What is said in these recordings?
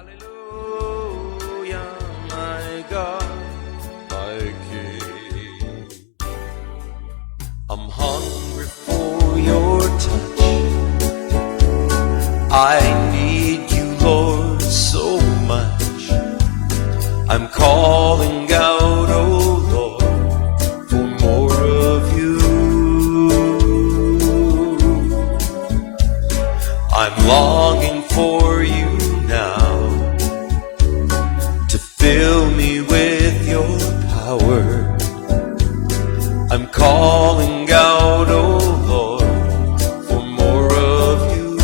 Hallelujah, my God, my King. I'm hungry for your touch. I need you, Lord, so much. I'm calling out, oh Lord, for more of you. I'm longing for you now to fill me with your power. I'm calling out, oh Lord, for more of you.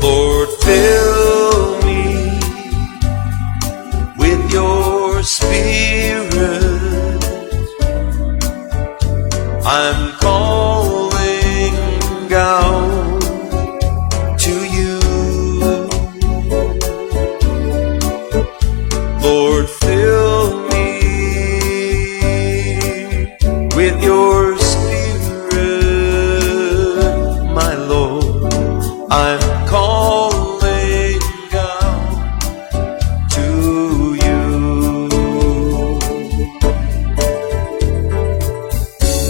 Lord, fill me with your spirit. I'm calling out to you. Lord, fill me with your spirit, my Lord. I'm calling out to you.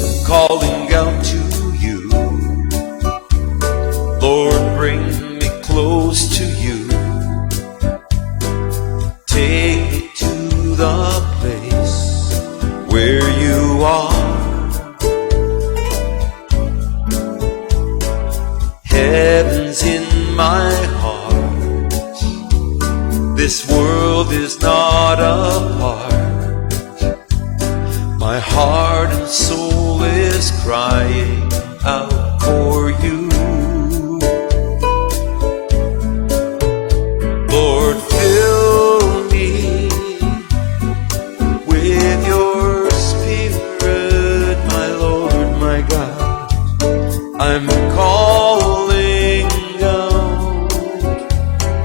I'm calling out to you. Lord, bring me close to you. Take me to the place where you are. Heaven's in my heart. This world is not apart. My heart and soul is crying out for you. Lord, fill me with your spirit, my Lord, my God. I'm calling out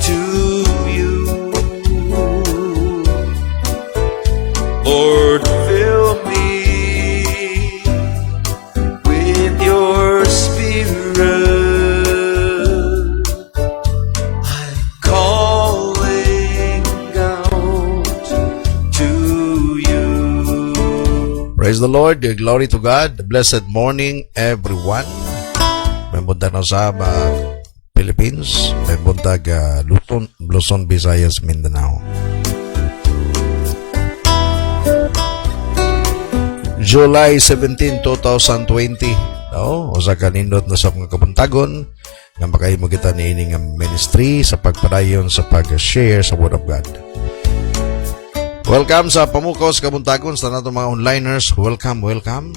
to you. Lord, fill me with your spirit. I'm calling out to you. Praise the Lord. Glory to God. Blessed morning, everyone. May buntag na sa Philippines. May buntag Luzon, Visayas, Mindanao. July 17, 2020. Usa ka nindot na sa mga kabuntagon nga makahimo kita niini nga ministry sa pagpadayon sa pag-share sa Word of God. Welcome sa Pamukaw sa Kabuntagon sa nato mga onliners. Welcome, welcome.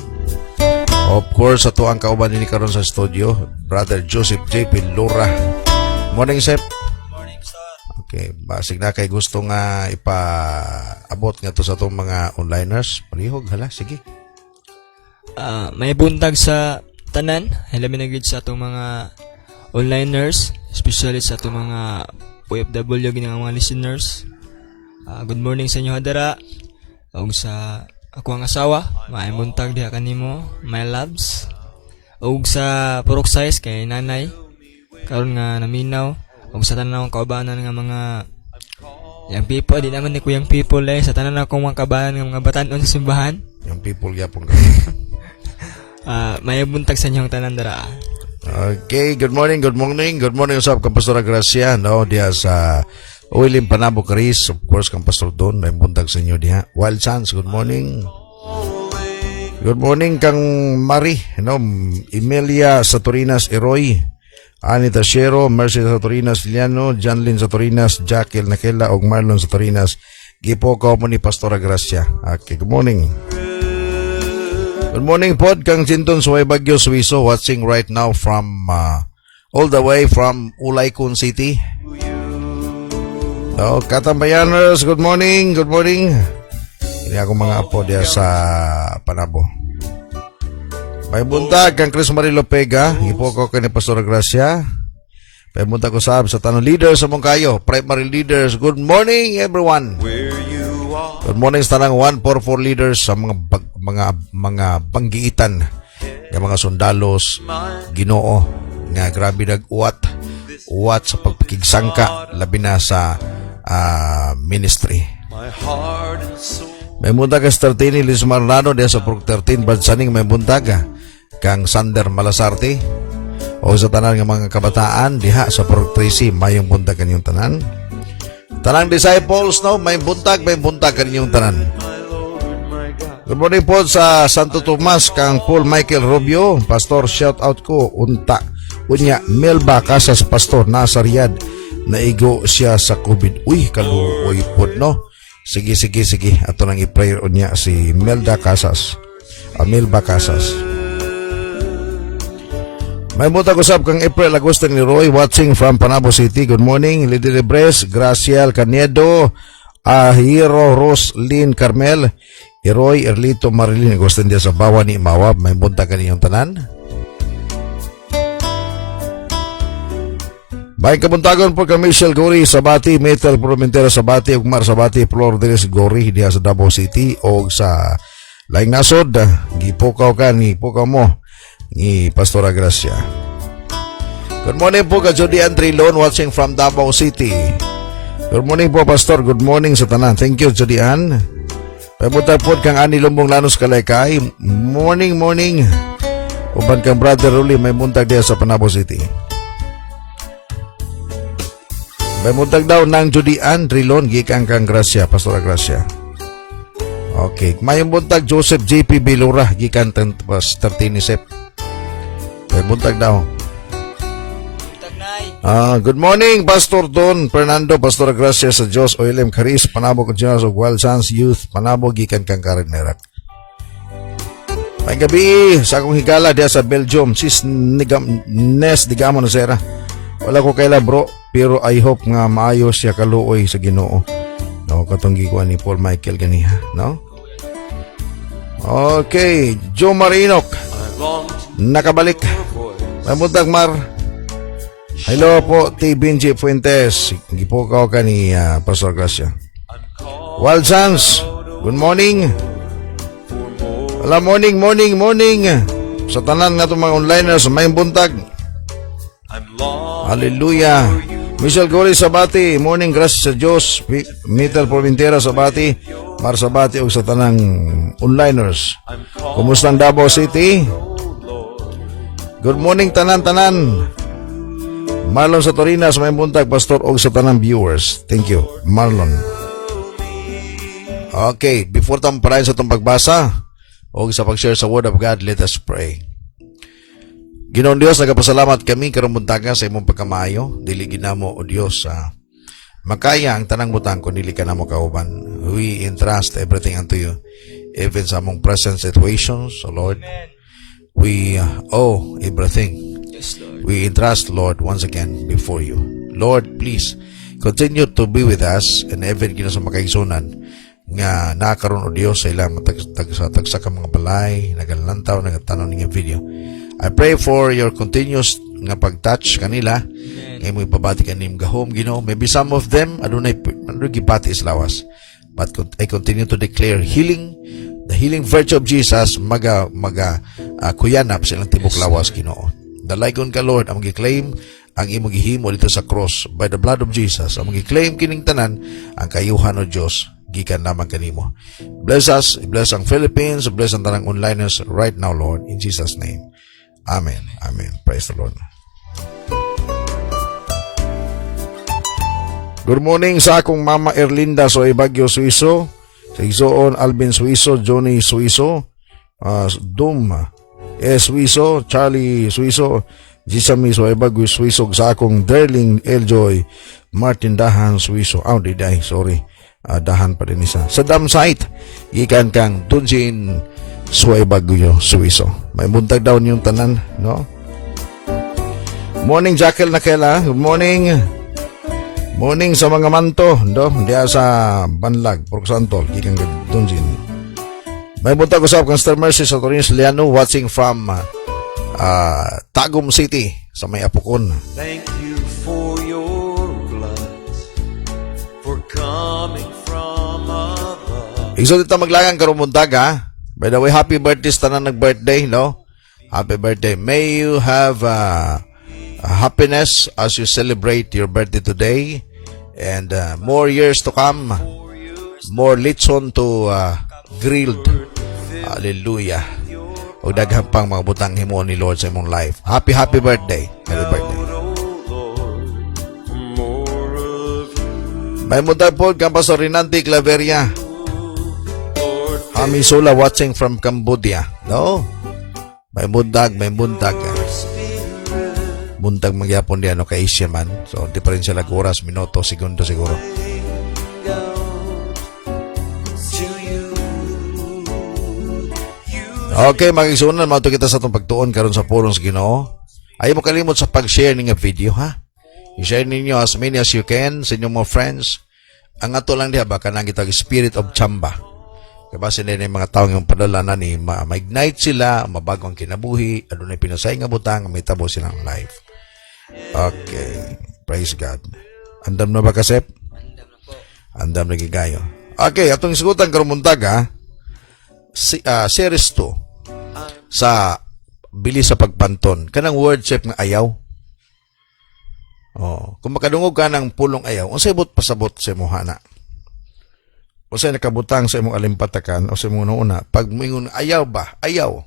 Of course, ato ang kauban ni karon sa studio, Brother Joseph J.P. Lura. Morning, Sep. Morning, sir. Okay, basig na kay gusto nga ipaabot nga to sa atong mga onliners. Palihog, hala, sige. May buntag sa tanan, hilamin na gid sa atong mga onliners, especially sa atong mga OFW ginang mga listeners. Good morning sa inyo hadara. Og sa ako ang asawa, may buntag diha kanimo, my loves. Og sa purok size kay nanay karon nga naminaw. Og sa tanan akong kaubanan nga mga young people, di naman ni ko young people sa tanan akong mga kaubanan nga mga batan-on sa simbahan. Yung people gyapon ka. May buntag sa inyong tanan dara. Okay, good morning, good morning. Good morning usab kang Pastor Gracia, no, diha sa Uwilim Panabo Caris, of course kang Pastor Don, may buntag sa inyo diha. Wild Chance, good morning. Good morning kang Marie, no, Emilia Satorinas Eroy, Anita Shero, Mercy Satorinas Villano, Janlyn Satorinas, Jacquel Nakela, og Marlon Satorinas. Gipo ko mo ni Pastor Gracia. Okay, good morning. Good morning pod kang Sinton Suway Bagyo Suiso, watching right now from all the way from Ulaycon City. So, Katambayaners, good morning, good morning. Ini ako mga apo diya sa Panabo. May buntag kang Chris Marilo Pega, ipo ko kay ni Pastor Gracia. May buntag ko sa tanong leaders sa mong kayo, primary leaders. Good morning everyone. Good morning sa tanang 144 leaders sa mga banggiitan ng mga sundalos, Ginoo nga grabe nag-uwat what sa pagpakigsangka labi na sa ministry. my heart and soul. May buntag ka sa 13 Liz Marlano diya sa Purok 13 Badsaning may buntag kang Sander Malasarte o sa tanan ng mga kabataan diha sa Purok 13 mayong buntag kanyang tanan. Tanang disciples no may buntag kanyang tanan. Good morning po sa Santo Tomas kang Paul Michael Rubio, pastor, shout out ko unta unya Melba Casas, pastor nasa Riyadh, naigo siya sa COVID. Uy, kaluoy pod no. Sige ato nang i-pray unya si Melba Casas. May buta ko sab kang April Agustin ni Roy watching from Panabo City. Good morning Lady Lebres, Gracial Canedo, Hiro Roslyn Carmel, Roy Erlito Marilyn Agustin dia sa Bawa ni Mawab. May bunta kaniyong tanan. May kabuntagon po kang Michelle Gori Sabati, Metal Promentera Sabati, Ugmar Sabati, Flor Deres Gori diya sa Davao City o sa Laing Nasod. Gipukaw ka ni pukaw mo ni Pastora Gracia. Good morning po ka Jody Andrilon watching from Davao City. Good morning po Pastor, good morning sa tanan. Thank you Jody Ann. Pamunta po kang Ani Lumbong Lanos Kalaykay. Morning. Uban kang Brother Ruli may muntag diya sa Panabo City. May muntag daw ng Judy Ann Trilon gikan kang Gracia, Pastora Gracia. Okay, may muntag Joseph JP Bilura gikan 13 Sep. May muntag daw. Good morning Pastor Don Fernando, Pastora Gracia sa Diyos OLM Caris, Panabo Continuous of Wild Sons Youth, Panabo gikan kang Karen Nerak. May gabi sa akong higala diya sa Belgium, sis Nes Digamo na Sera. Wala ko kaila bro, pero I hope nga maayos siya kaluoy sa Ginoo. No, katong gikuan ni Paul Michael ganiha, no? Okay, Joe Marinok. Nakabalik. Mamuntag Mar. Hello po, T. Benji Fuentes. Gipukaw ka ni Pastor Gracia. Wild Sons, good morning. Wala, morning. Sa tanan nga itong mga onliners, may buntag. Hallelujah. Michelle Gori Sabati, morning, gracias sa Diyos. Metal Promentera Sabati, Mar Sabati o sa tanang onliners. Kumusta ang Davao City? Good morning tanan. Marlon sa Torinas, may buntag Pastor og sa tanang viewers. Thank you, Marlon. Okay, before tayo parahin sa itong pagbasa o sa pag-share sa Word of God, let us pray. Ginoong Diyos, nagapasalamat kami karong buntaga sa imong pagkamayo. Dili ginamo o Diyos makaya ang tanang butang kung dili ka namo kauban. We entrust everything unto you, even sa among present situations. So Lord, we owe everything. Yes, Lord. We entrust, Lord, once again before you. Lord, please continue to be with us and even gina sa makaigsunan nga nakaroon o Diyos sa ilang tagsa ka mga balay, nagalantaw, nagatanon nga video. I pray for your continuous nga pag-touch kanila. Ngay mo ipabati kanim gahom, Ginoo. Maybe some of them adunay gipati is lawas. But I continue to declare healing, the healing virtue of Jesus kuyanap sa ilang tibok lawas, Ginoo. Dalaygon ka, Lord, ang gi-claim ang imong gihimo dito sa cross by the blood of Jesus. Ang gi-claim kining tanan ang kayuhan o Dios gikan naman kanimo. Bless us, bless ang Philippines, bless ang tanang onliners right now, Lord, in Jesus' name. Amen. Praise the Lord. Good morning sa akong Mama Erlinda Soy Bagyo Suiso, sa Igsoon Alvin Suiso, Johnny Suiso, Dum Suiso, Charlie Suiso, Gisami Soy Bagyo Suiso, sa akong Darling Eljoy Martin Dahan Suiso. Sorry. Dahan pa din isa. Sa dam site, ikan kang Tunjin Suway Bagyo Suiso. May buntag daw yung tanan, no? Morning, Jackal Nakela. Good morning. Morning sa mga manto, no? Diya sa Banlag, Purok Santol, ikan kang Tunjin. May buntag usap kang Star Mercy sa Torres Liano, watching from Tagum City, sa may Apukon. Thank you for your blood, for coming from above. Iso dito maglagang karumundag, ha? By the way, happy birthday sa tanan nag-birthday, no? Happy birthday. May you have happiness as you celebrate your birthday today, and more years to come, more lechon to grilled. Hallelujah. O daghang pang mga butang himo ni Lord sa imong life. Happy birthday. Happy birthday. May muntag po kang Pastor Rinanti Claveria. Ami Sula watching from Cambodia. No? May buntag. Buntag magyapon diyan kay Asia man. So, di pa rin sila oras, minuto, segundo siguro. Okay, magigsunan mo kita sa itong pagtuon karon sa purong sa Ginoo. Ayaw mo kalimot sa pag-share ng video, ha? I-share ninyo as many as you can sa inyong mga friends. Ang ato lang diha baka nang gitag spirit of chamba. Kaya base na yung mga taong yung padala na ni ma-ignite sila, mabago ang kinabuhi, ano na pinasay nga butang, may tabo silang life. Okay. Praise God. Andam na ba kasep? Andam na gigayo. Okay, atong isugutan karong buntag, ha? Series 2 sa bilis sa pagpanton. Kanang worship nga ayaw. Oh, kung makadungog ka ng pulong ayaw, unsay bot pasabot sa imong hana? Unsay nakabutang sa imong alimpatakan o sa imong una? Pag moingon ayaw ba? Ayaw.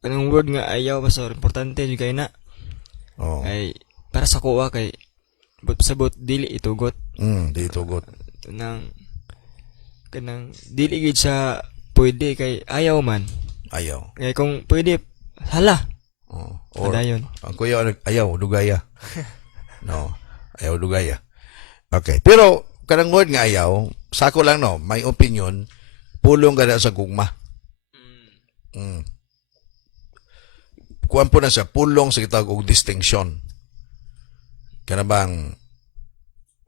Kanang word nga ayaw, Pastor, importante jud kay na. Oh. Ay para sa kuha kay but pasabot dili itugot. Di tugot. Kanang dili gid sa pwede kay ayaw man. Ayaw. Kaya kung pwede, hala. Oh. Or, Padayon. ang kuya, ayaw, dugaya. No, ayaw, dugaya. Okay. Pero, kanang word nga ayaw, sako lang, no, may opinion, pulong gana sa gugma. Kuwan po na siya, pulong sa kitag og distinction. Kana bang,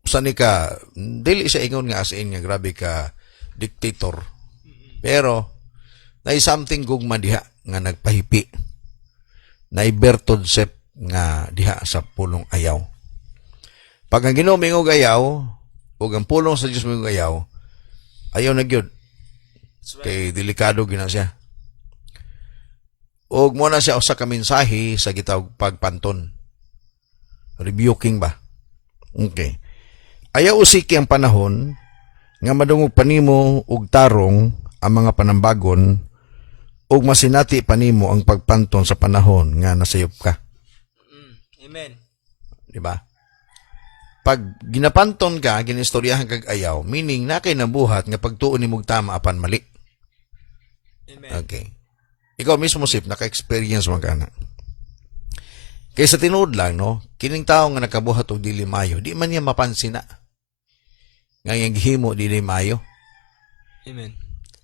sani ka, dili siya ingon nga as in nga, grabe ka, dictator. Pero, na something gugma diha nga nagpahipi. Na ibertod sep nga diha sa pulong ayaw. Pag ang Ginoo mingog ayaw, o ang pulong sa Dios mingog ayaw, ayaw na gyud. Kay delikado gina siya. Og mo na siya usa ka mensahe sa gitawag pagpanton. Rebuking ba? Okay. Ayaw usiki ang panahon nga madungog panimo og tarong ang mga panambagon ug masinati panimo ang pagpanton sa panahon nga nasayop ka. Amen. Di ba? Pag ginapanton ka, ginistoryahan kag ayaw, meaning na kay nabuhat nga pagtuon nimong tama apan mali. Amen. Okay. Ikaw mismo sip naka-experience man kana. Kaysa tinuod lang no, kining tawo nga nakabuhat og dili mayo, di man niya mapansin na. Nga gihimo dili mayo. Amen.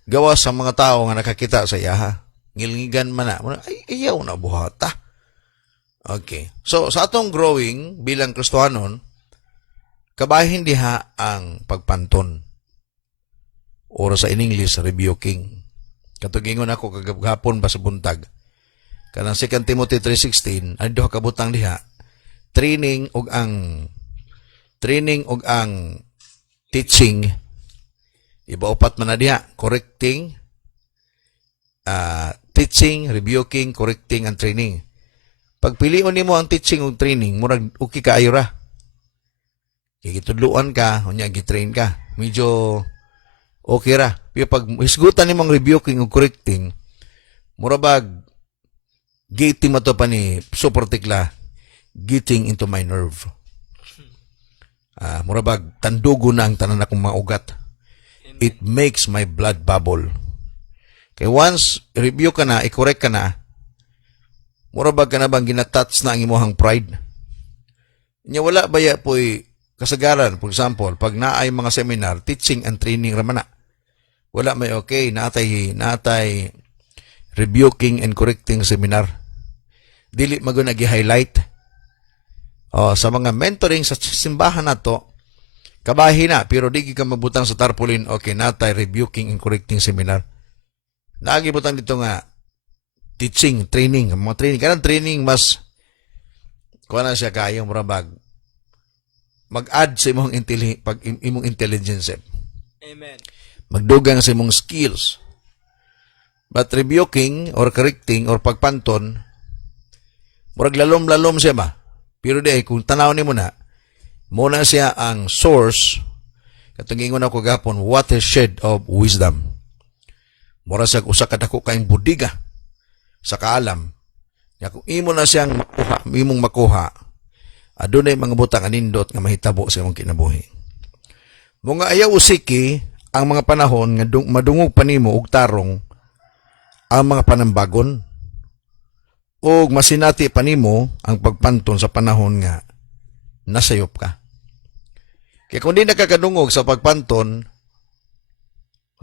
Gawa sa mga tao nga nakakita sa iyaha. Ngilngigan man na. Ay, ayaw na buhata. Okay. So, sa atong growing bilang Kristohanon, kabahin diha ang pagpanton. Or sa in English, rebuking. Katugingon ako kagabhapon ba sa buntag. Kanang 2 Timothy 3:16, ay duha kabutang diha. Training og ang teaching. Iba upat man na diha, correcting, teaching, rebuking, correcting, and training. Pag piliun nimo ang teaching o training, murag okay ka ayo ra. Kikitudluan ka, unya gitrain ka. Medyo okay ra. Pero pag hisgutan nimo ang rebuking o correcting, murabag gating mo to pa ni supertikla, getting into my nerve. Murabag tandugo na ang tanan akong mga ugat. It makes my blood bubble. Kaya once review ka na, i-correct ka na, murabag ka na bang ginatats na ang imuhang pride? Nya wala ba ya po'y kasagaran, for example, pag naay mga seminar, teaching and training ramana, wala may okay, natay rebuking and correcting seminar. Dili maguna gi-highlight. Sa mga mentoring sa simbahan nato, kabahin na, pero di ka mabutang sa tarpaulin, okay, natay rebuking and correcting seminar. Naagibutang dito nga, teaching, training, mga training. Kanang training, mas, kuha na siya kayong marabag, mag-add sa imong, imong intelligence. Amen. Magdugang sa imong skills. But rebuking or correcting or pagpanton, Murag lalom-lalom siya ba? Pero di, kung tanaw ni mo na, muna siya ang source, katong ingon ako gapon, watershed of wisdom. Mura siya usa ka dako kaing budiga sa kaalam. Ya, kung imo na siyang makuha, imong makuha, adunay mga butang anindot nga mahitabo sa imong kinabuhi. Mga ayaw usiki ang mga panahon nga madungog pa nimo og tarong ang mga panambagon o masinati pa nimo ang pagpanton sa panahon nga nasayop ka. Kaya kung di nakakadungog sa pagpanton,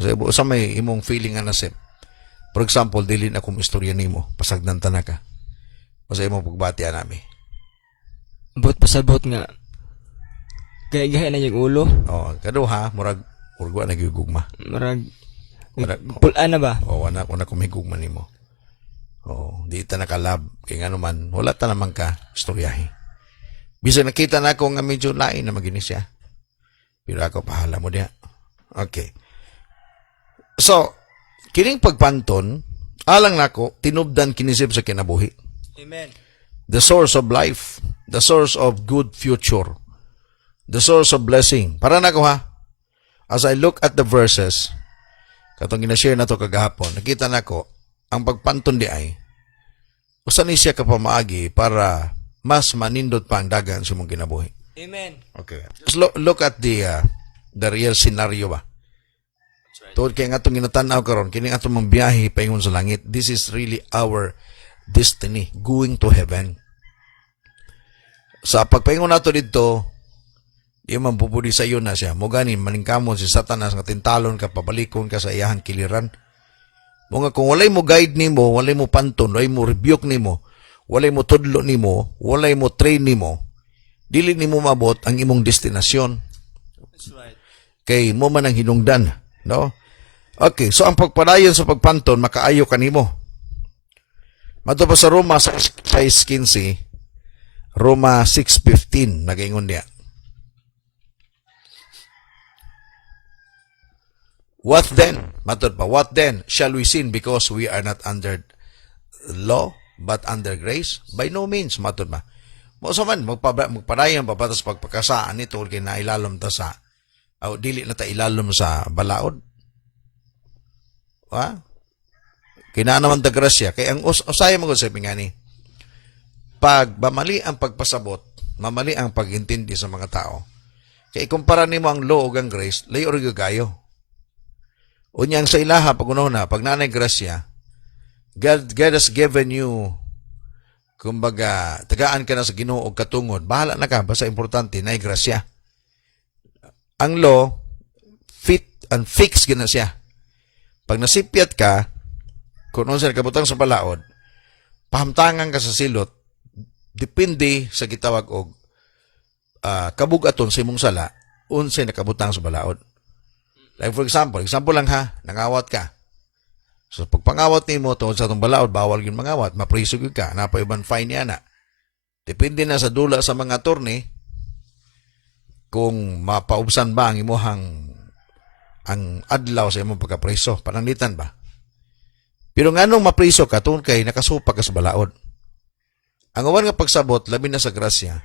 sa may imong feeling nga nasip, for example, dili na akong istorya nimo, pasagdan ta na ka. O sa imong pagbati nami. But pasabot nga. Gaya na yung ulo. Oh, kaduha, murag wa na gigugma. Marag. Murag Pulaan na ba? oh, wala kumigugma nimo. Oh, di ta nakalab kay ngano man, wala ta naman ka istoryahe. Bisa nakita na ako nga medyo lain na magini siya. Pero ako pahala mo diha. Okay. So, kining pagpanton, alang nako tinubdan kinisip sa kinabuhi. Amen. The source of life, the source of good future, the source of blessing. Para na ko ha, as I look at the verses, katong ginashare na to kagahapon, nakita na ko, ang pagpantun di ay, usan ni siya kapamaagi para mas manindot pa ang dagan sa mong kinabuhi. Amen. Okay. Just look at the real scenario ba? Tuod kay nga itong ginatanaw karon, kini nga itong biyahe paingon sa langit, this is really our destiny, going to heaven. Sa pagpaingon nato dito, di man pupudi sa iyo na siya. Mugani, maningkamon si Satanas nga tintalon ka, pabalikon ka sa iyahan kiliran. Mga kung walay mo guide nimo, walay mo panton, walay mo rebuke nimo, walay mo tudlo nimo, walay mo train nimo, dili nimo mabot ang imong destinasyon. That's right. Kay mo man ang hinungdan, no? Okay, so ang pagpadayon sa pagpanton, makaayo ka nimo. Mato pa sa Roma 6:15, Roma 6:15, nagaingon niya. What then? Matod pa, what then? Shall we sin because we are not under law, but under grace? By no means, matod ba? Mo sa man, magpadayon pa patas pagpakasaan nito, kaya nailalom ta sa, dili na ta ilalom sa balaod. Ha? Kina naman ta grasya. Kaya ang usaya mo sa pingani, pag mamali ang pagpasabot, mamali ang pag-intindi sa mga tao, kaya ikumpara nimo ang law ug ang grace, layo ug gayo. Unyang sa ilaha, pag una, pag nanay grasya, God has given you, kumbaga, tagaan ka na sa Ginoo og katungod, bahala na ka, basta importante, nay grasya. Ang law, fit and fix gina siya. Pag nasipyat ka, kung ano sa kabutang sa balaod, pahamtangan ka sa silot, depende sa gitawag og kabugaton sa imong sala, unsay nakabutang sa balaod. Like for example lang ha, nangawat ka. So pagpangawat nimo tungod sa itong balaod, bawal yun mangawat, mapriso yun ka, napaiban fine niya na. Depende na sa dula sa mga attorney, kung mapaubsan ba ang imuhang ang adlaw sa imong pagkapriso, pananglitan ba? Pero nga nung mapriso ka, tungkol kay nakasupa ka sa balaod. Ang awan nga pagsabot, labi na sa grasya,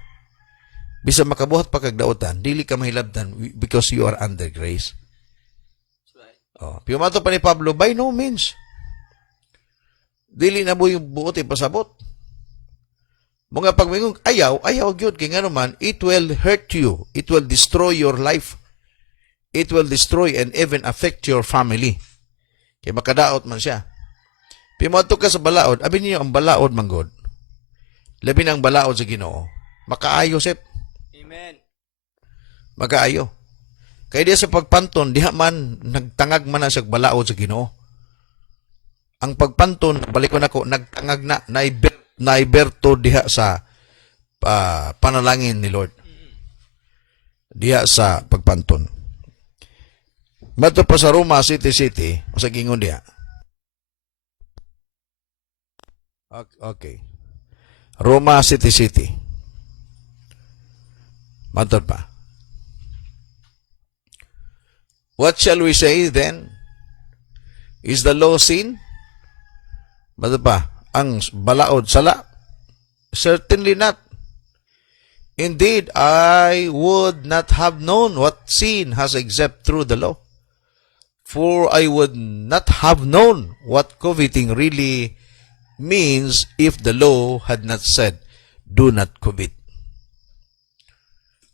bisa makabuhat pa kagdaotan, dili ka mahilabdan because you are under grace. Oh, piumato pa ni Pablo, by no means. Dili na mo yung buot pasabot. Mga pagmingong ayaw gyud kay nga naman, it will hurt you. It will destroy your life. It will destroy and even affect your family. Kaya makadaot man siya. Piumato ka sa balaod, abin niyo ang balaod manggod. Labi na ang balaod sa Ginoo. Makaayo, sep. Amen. Makaayo. Kaya diya sa pagpanton, diha man, nagtangag man na sa balaod sa Ginoo. Ang pagpanton, balik ko na ko, nagtangag na, naiberto diha sa panalangin ni Lord. Diha sa pagpanton. Mato pa sa Roma City, o sa gingon diha. Okay. Roma City. Mato pa. What shall we say then? Is the law sin? Bato pa, ang balaod sala? Certainly not. Indeed, I would not have known what sin has except through the law. For I would not have known what coveting really means if the law had not said, do not covet.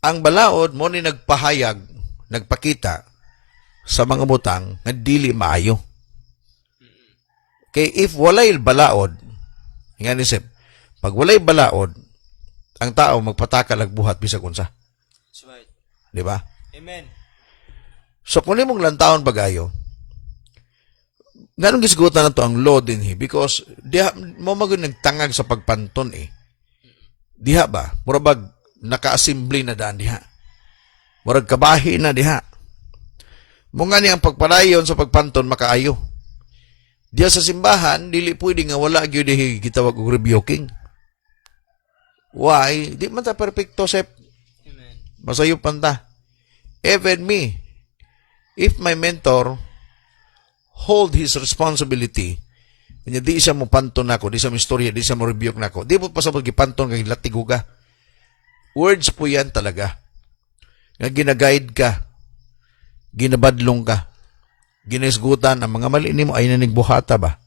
Ang balaod mo ni nagpahayag, nagpakita sa mga butang nga dili maayo. Kay if walay balaod, nga nisip, pag walay balaod, ang tao magpatakal ag buhat bisag unsa. That's right. Di ba? Amen. So kung mong lantawon bagayo, ganun gisgutan na to ang law din because diha mo magun nagtangag sa pagpanton Diha ba? Murabag naka-assembly na daan diha. Murag kabahi na diha. Mga ni ang pagpadayon sa pagpanton makaayo. Diya sa simbahan, dili pwede nga wala gyud dihi gitawag og rebuking. Why? Di man ta perfecto, Sep. Amen. Masayo panta. Even me, if my mentor hold his responsibility, kanya di siya mo panton nako, di siya mo istorya, di siya mo rebuke nako, di mo pasabot gipanton kay latiguga. Words po yan talaga. Nga ginaguide ka, ginabadlong ka, ginisgutan ang mga mali nimo ay nanigbuhata ba?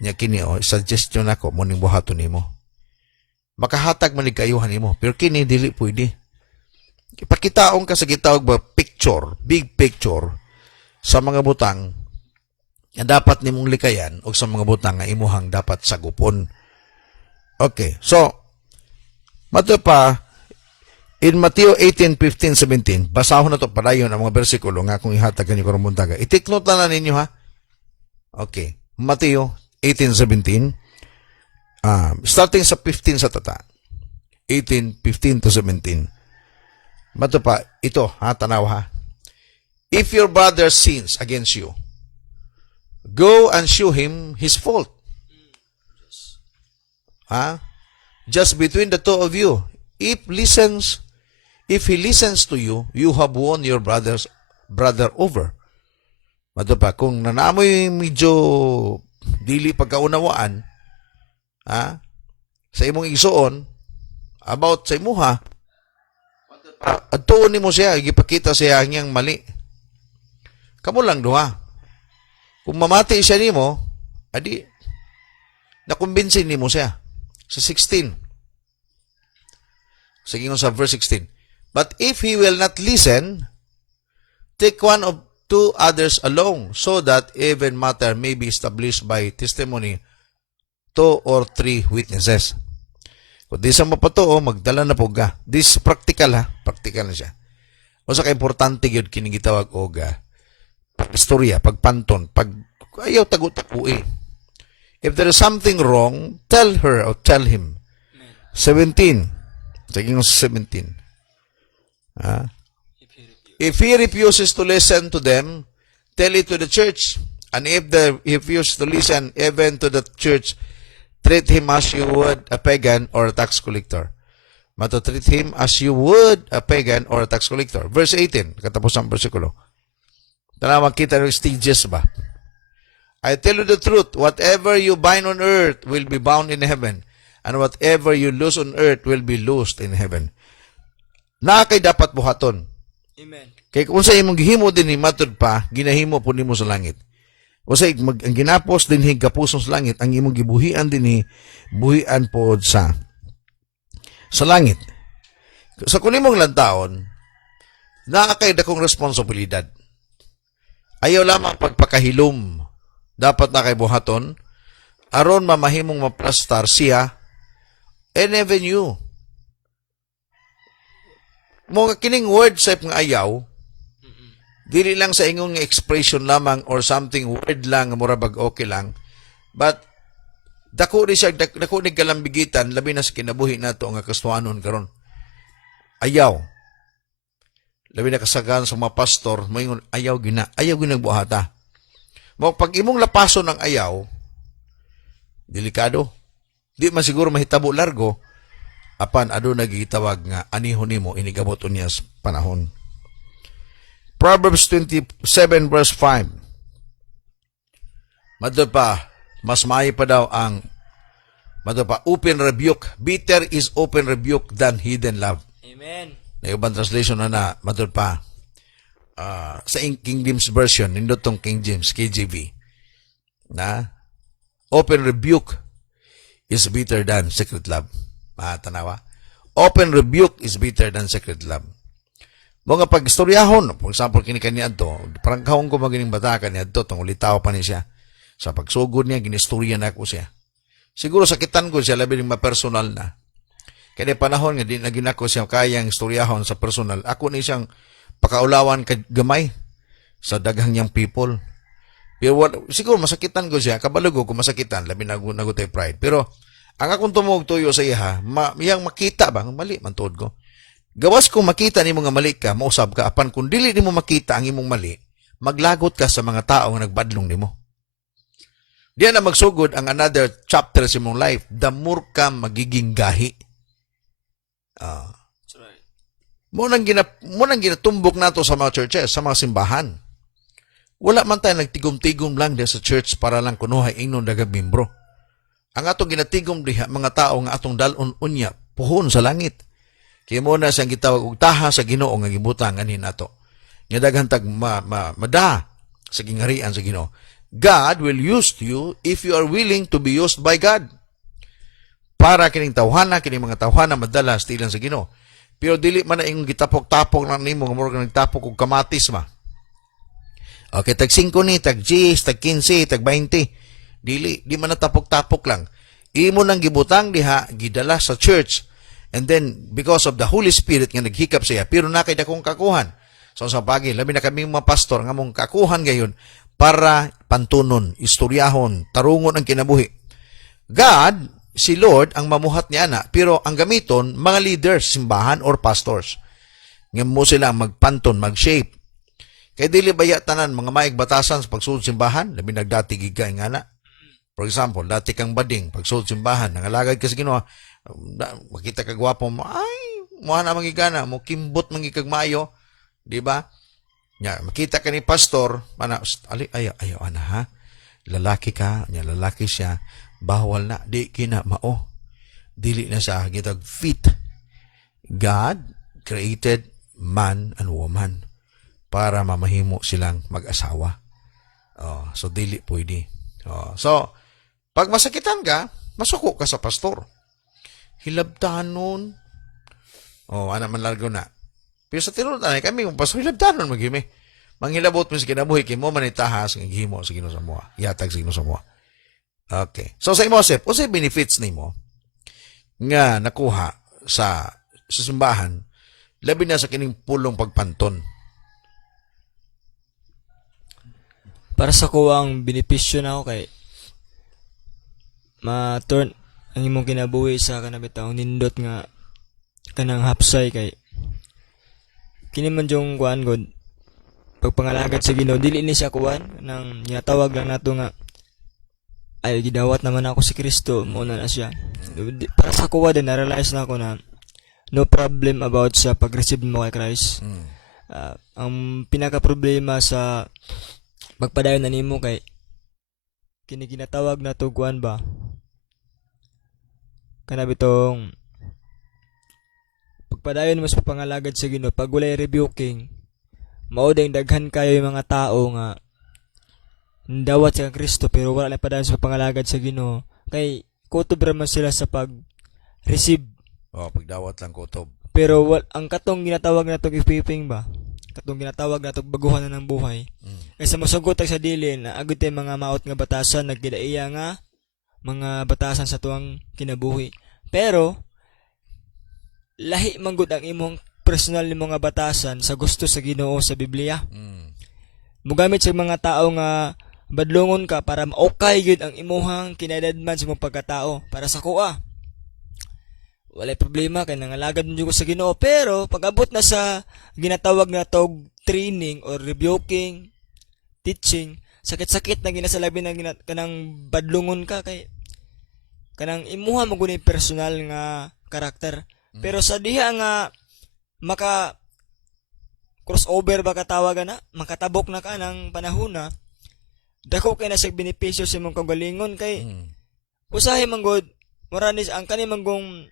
Nya kini suggestion nako mo ning buhaton nimo. Makahatag man ni kayuhan nimo, pero kini dili pwede. Ipakitaon ka sa gitawag ba picture, big picture sa mga butang na dapat nimong likayan o sa mga butang nga imuhang dapat sagupon. Okay, so mato pa in Mateo 18:15-17, basahon na to padayon ang mga bersikulo nga kung ihatag kanyo karong buntaga. I-take note na ninyo ha. Okay, Mateo 18:17. Starting sa 15 sa tata. 18:15-17. Mato pa, ito, tanaw ha. If your brother sins against you, go and show him his fault. Just between the two of you. If he listens to you, you have won your brother over. Mato pa, kung nanamoy medyo dili pagkaunawaan, sa imong igsuon about sa imuha, atuon nimo siya, gipakita siya ang iyang mali. Kamo lang duha. Kung mamati siya nimo, adi nakumbinsin nimo siya. Sa 16. Sige sa verse 16. But if he will not listen, take one of two others along, so that even matter may be established by testimony 2 or 3 witnesses. Kung di sa mapatuo, magdala na po ka. This practical ha. Practical na siya. O sa ka-importante yun, kinigitawag o pag-istorya, pagpanton, pag ayaw tago-tago If there is something wrong, tell her or tell him. 17. Sige nga sa 17. If he refuses to listen to them, tell it to the church. And if he refuses to listen even to the church, treat him as you would a pagan or a tax collector. Mato, treat him as you would a pagan or a tax collector. Verse 18, katapos ang versikulo. Tanaw makita ng stages ba? I tell you the truth, whatever you bind on earth will be bound in heaven, and whatever you loose on earth will be loosed in heaven. Na kay dapat buhaton. Amen. Kay kung sa imong gihimo din ni matud pa, ginahimo po nimo sa langit. O sa ang ginapos din higapusong sa langit, ang imong gibuhian din buhian po sa langit. Sa kunimong lantaon, naakay dakong responsibilidad. Ayaw lamang pagpakahilom, dapat na kay buhaton, aron mamahimong maplastar siya, and even you. Mga kining word sa nga ayaw, dili lang sa ingong expression lamang or something word lang, murabag okay lang. But, dako ni siya, dako ni kalambigitan, labi na sa kinabuhi na ito ang kastuanon karon. Ayaw. Labi na kasagan sa mga pastor, mayon ayaw ginagbuhata. Pag imong lapason ng ayaw, delikado. Di man siguro mahitabo largo, apan ado nagitawag nga anihon nimo inigabot unya sa panahon. Proverbs 27 verse 5. Madod pa, mas maayo pa daw ang Mato pa, open rebuke. Bitter is open rebuke than hidden love. Amen. Na ibang translation na mato pa, sa King James Version, nindot tong King James, KJV, na open rebuke is bitter than secret love. Tanawa. Open rebuke is bitter than secret love. Mga pag-istoryahon, for example, kini-kanian to, parang kahong ko magining bata kanian to, tong ulitaw pa ni siya. Sa pagsugod niya, ginistorya na ako siya. Siguro sakitan ko siya, labi ng ma-personal na. Kaya panahon nga, di na ginako siya kayang istoryahon sa personal. Ako ni siyang pakaulawan gamay sa daghang niyang people. Pero siguro masakitan ko siya, kabalugo ko masakitan, labi na nagutay pride. Pero, ang akong tumog tuyo sa iya, iyang makita ba? Mali, mantuod ko. Gawas kung makita ni mga mali ka, mausab ka, apan kung dili ni mo makita ang imong mali, maglagot ka sa mga tao nga nagbadlong ni mo. Diyan na magsugod ang another chapter sa imong life, the more ka magiging gahi. That's right. Munang ginatumbok nato sa mga churches, sa mga simbahan. Wala man tayo nagtigom-tigom lang sa church para lang kunuhay ingnon daghang membro. Ang atong ginatigom diha mga tao nga atong dalon unya puhon sa langit. Kaya mo na siyang gitawag og taha sa Ginoo nga gibutang anin nato. Nga daghan tag mada sa gingarian sa Ginoo. God will use you if you are willing to be used by God. Para kining tawhana, kining mga tawhana madala sa tilan sa Ginoo. Pero dili man na ingong gitapok-tapok lang nimo nga murag nagtapok og kamatis ba. Okay, tag 5 ni, tag 10, tag 15, tag 20. Di man natapok-tapok lang. Imo nang gibutang diha, gidala sa church. And then, because of the Holy Spirit nga naghikap siya, pero nakay dakong kakuhan. So, sa bagay, labi na kami mga pastor, nga mong kakuhan gayon, para pantunon, istoryahon, tarungon ang kinabuhi. God, si Lord, ang mamuhat niya na, pero ang gamiton, mga leaders, simbahan, or pastors. Nga mo sila magpanton, mag-shape. Kaya dili baya tanan, mga maig batasan sa pagsulod simbahan, labi nagdati gigay nga na. For example, dati kang bading, pagsulod simbahan, nangalagad ka sa Ginoo, makita ka gwapo mo, ay, muha na mangigana, mo kimbot mangikagmayo, di ba? Nya, makita ka ni pastor, ayaw, ana ha? Lalaki ka, lalaki siya, bawal na, di kina mao. Dili na sa gitag fit. God created man and woman para mamahimo silang mag-asawa. So, dili pwede. So, pag masakitan ka, masuko ka sa pastor. Hilabtanon. Ana man largo na. Pero sa tinulad na kami, kung pastor, hilabtanon mag-himi. Manghilabot mo sa kinabuhi, kimo manitahas, ng himo sa Ginoo sa mua. Yatag sa Ginoo sa mua. Okay. So, sa imosep, o sa benefits ni mo, nga nakuha sa simbahan, labi na sa kining pulong pagpanton. Para sa kuwang benepisyo na ako kay ma-turn ang imong kinabuhi sa kanabitaw nindot nga kanang hapsay kay kini man jong kuan god pagpangalagad sa Ginoo dili ni siya kuan nang tawag lang nato nga ay gidawat naman ako si Kristo mo na siya. Para sa kuwa din na-realize na ako na no problem about sa pag-receive mo kay Christ. Ang pinaka problema sa magpadayon na nimo kay kini ginatawag na to kuan ba kanabitong pagpadayon mo sa pangalagad sa Ginoo pag walay rebuking mao ding daghan kayo yung mga tao nga dawat sa Kristo pero wala na padayon sa pangalagad sa Ginoo kay kutob ra man sila sa pag receive Pagdawat lang kutob pero ang katong ginatawag na to ipiping ba katong ginatawag na to baguhan na ng buhay kaysa masugot sa dili na agud tay mga maot nga batasan nagkidaiya nga mga batasan sa tuwang kinabuhi pero lahi man gud ang imong personal nimo nga batasan sa gusto sa Ginoo sa Biblia mugamit sa mga tao nga badlongon ka para maokay gud ang imuhang kinadadman sa imong pagkatao para sa kuha walay problema kay nangalagad mo jud ko sa Ginoo pero pag abot na sa ginatawag na tog training or rebuking teaching sakit-sakit na ginasalabi na kanang badlungon ka kay kanang imuha mo guni personal nga karakter pero sa diha nga maka crossover ba katawag na makatabok na ka ng panahon na dako kay na sa benepisyo sa imong kagalingon kay usahay man gud mura ni ang kani manggong